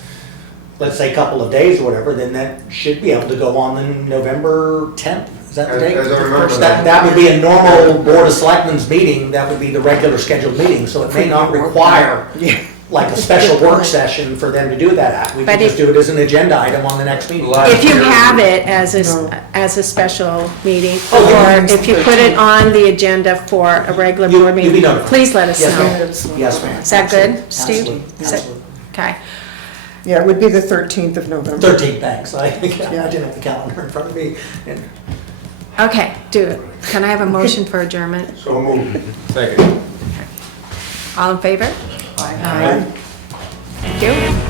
let's say, couple of days or whatever, then that should be able to go on the November 10th. Is that the date? As I remember That would be a normal Board of Selectmen's meeting, that would be the regular scheduled meeting, so it may not require Yeah. like a special work session for them to do that at. We But can just do it as an agenda item on the next meeting. if you have it as a special meeting, Oh, or yeah. if you put it on the agenda for a regular board You'll be meeting, notified. please let us Yes, know. ma'am. Yes, ma'am. Is that good, Absolutely. Steve? Absolutely. Is it- Absolutely. Okay. Yeah, it would be the 13th of November. 13, thanks. I didn't Yeah. have the calendar in front of me. And Okay, do it. Can I have a motion for adjournment? So moved. Second. All in favor? Aye. Thank you.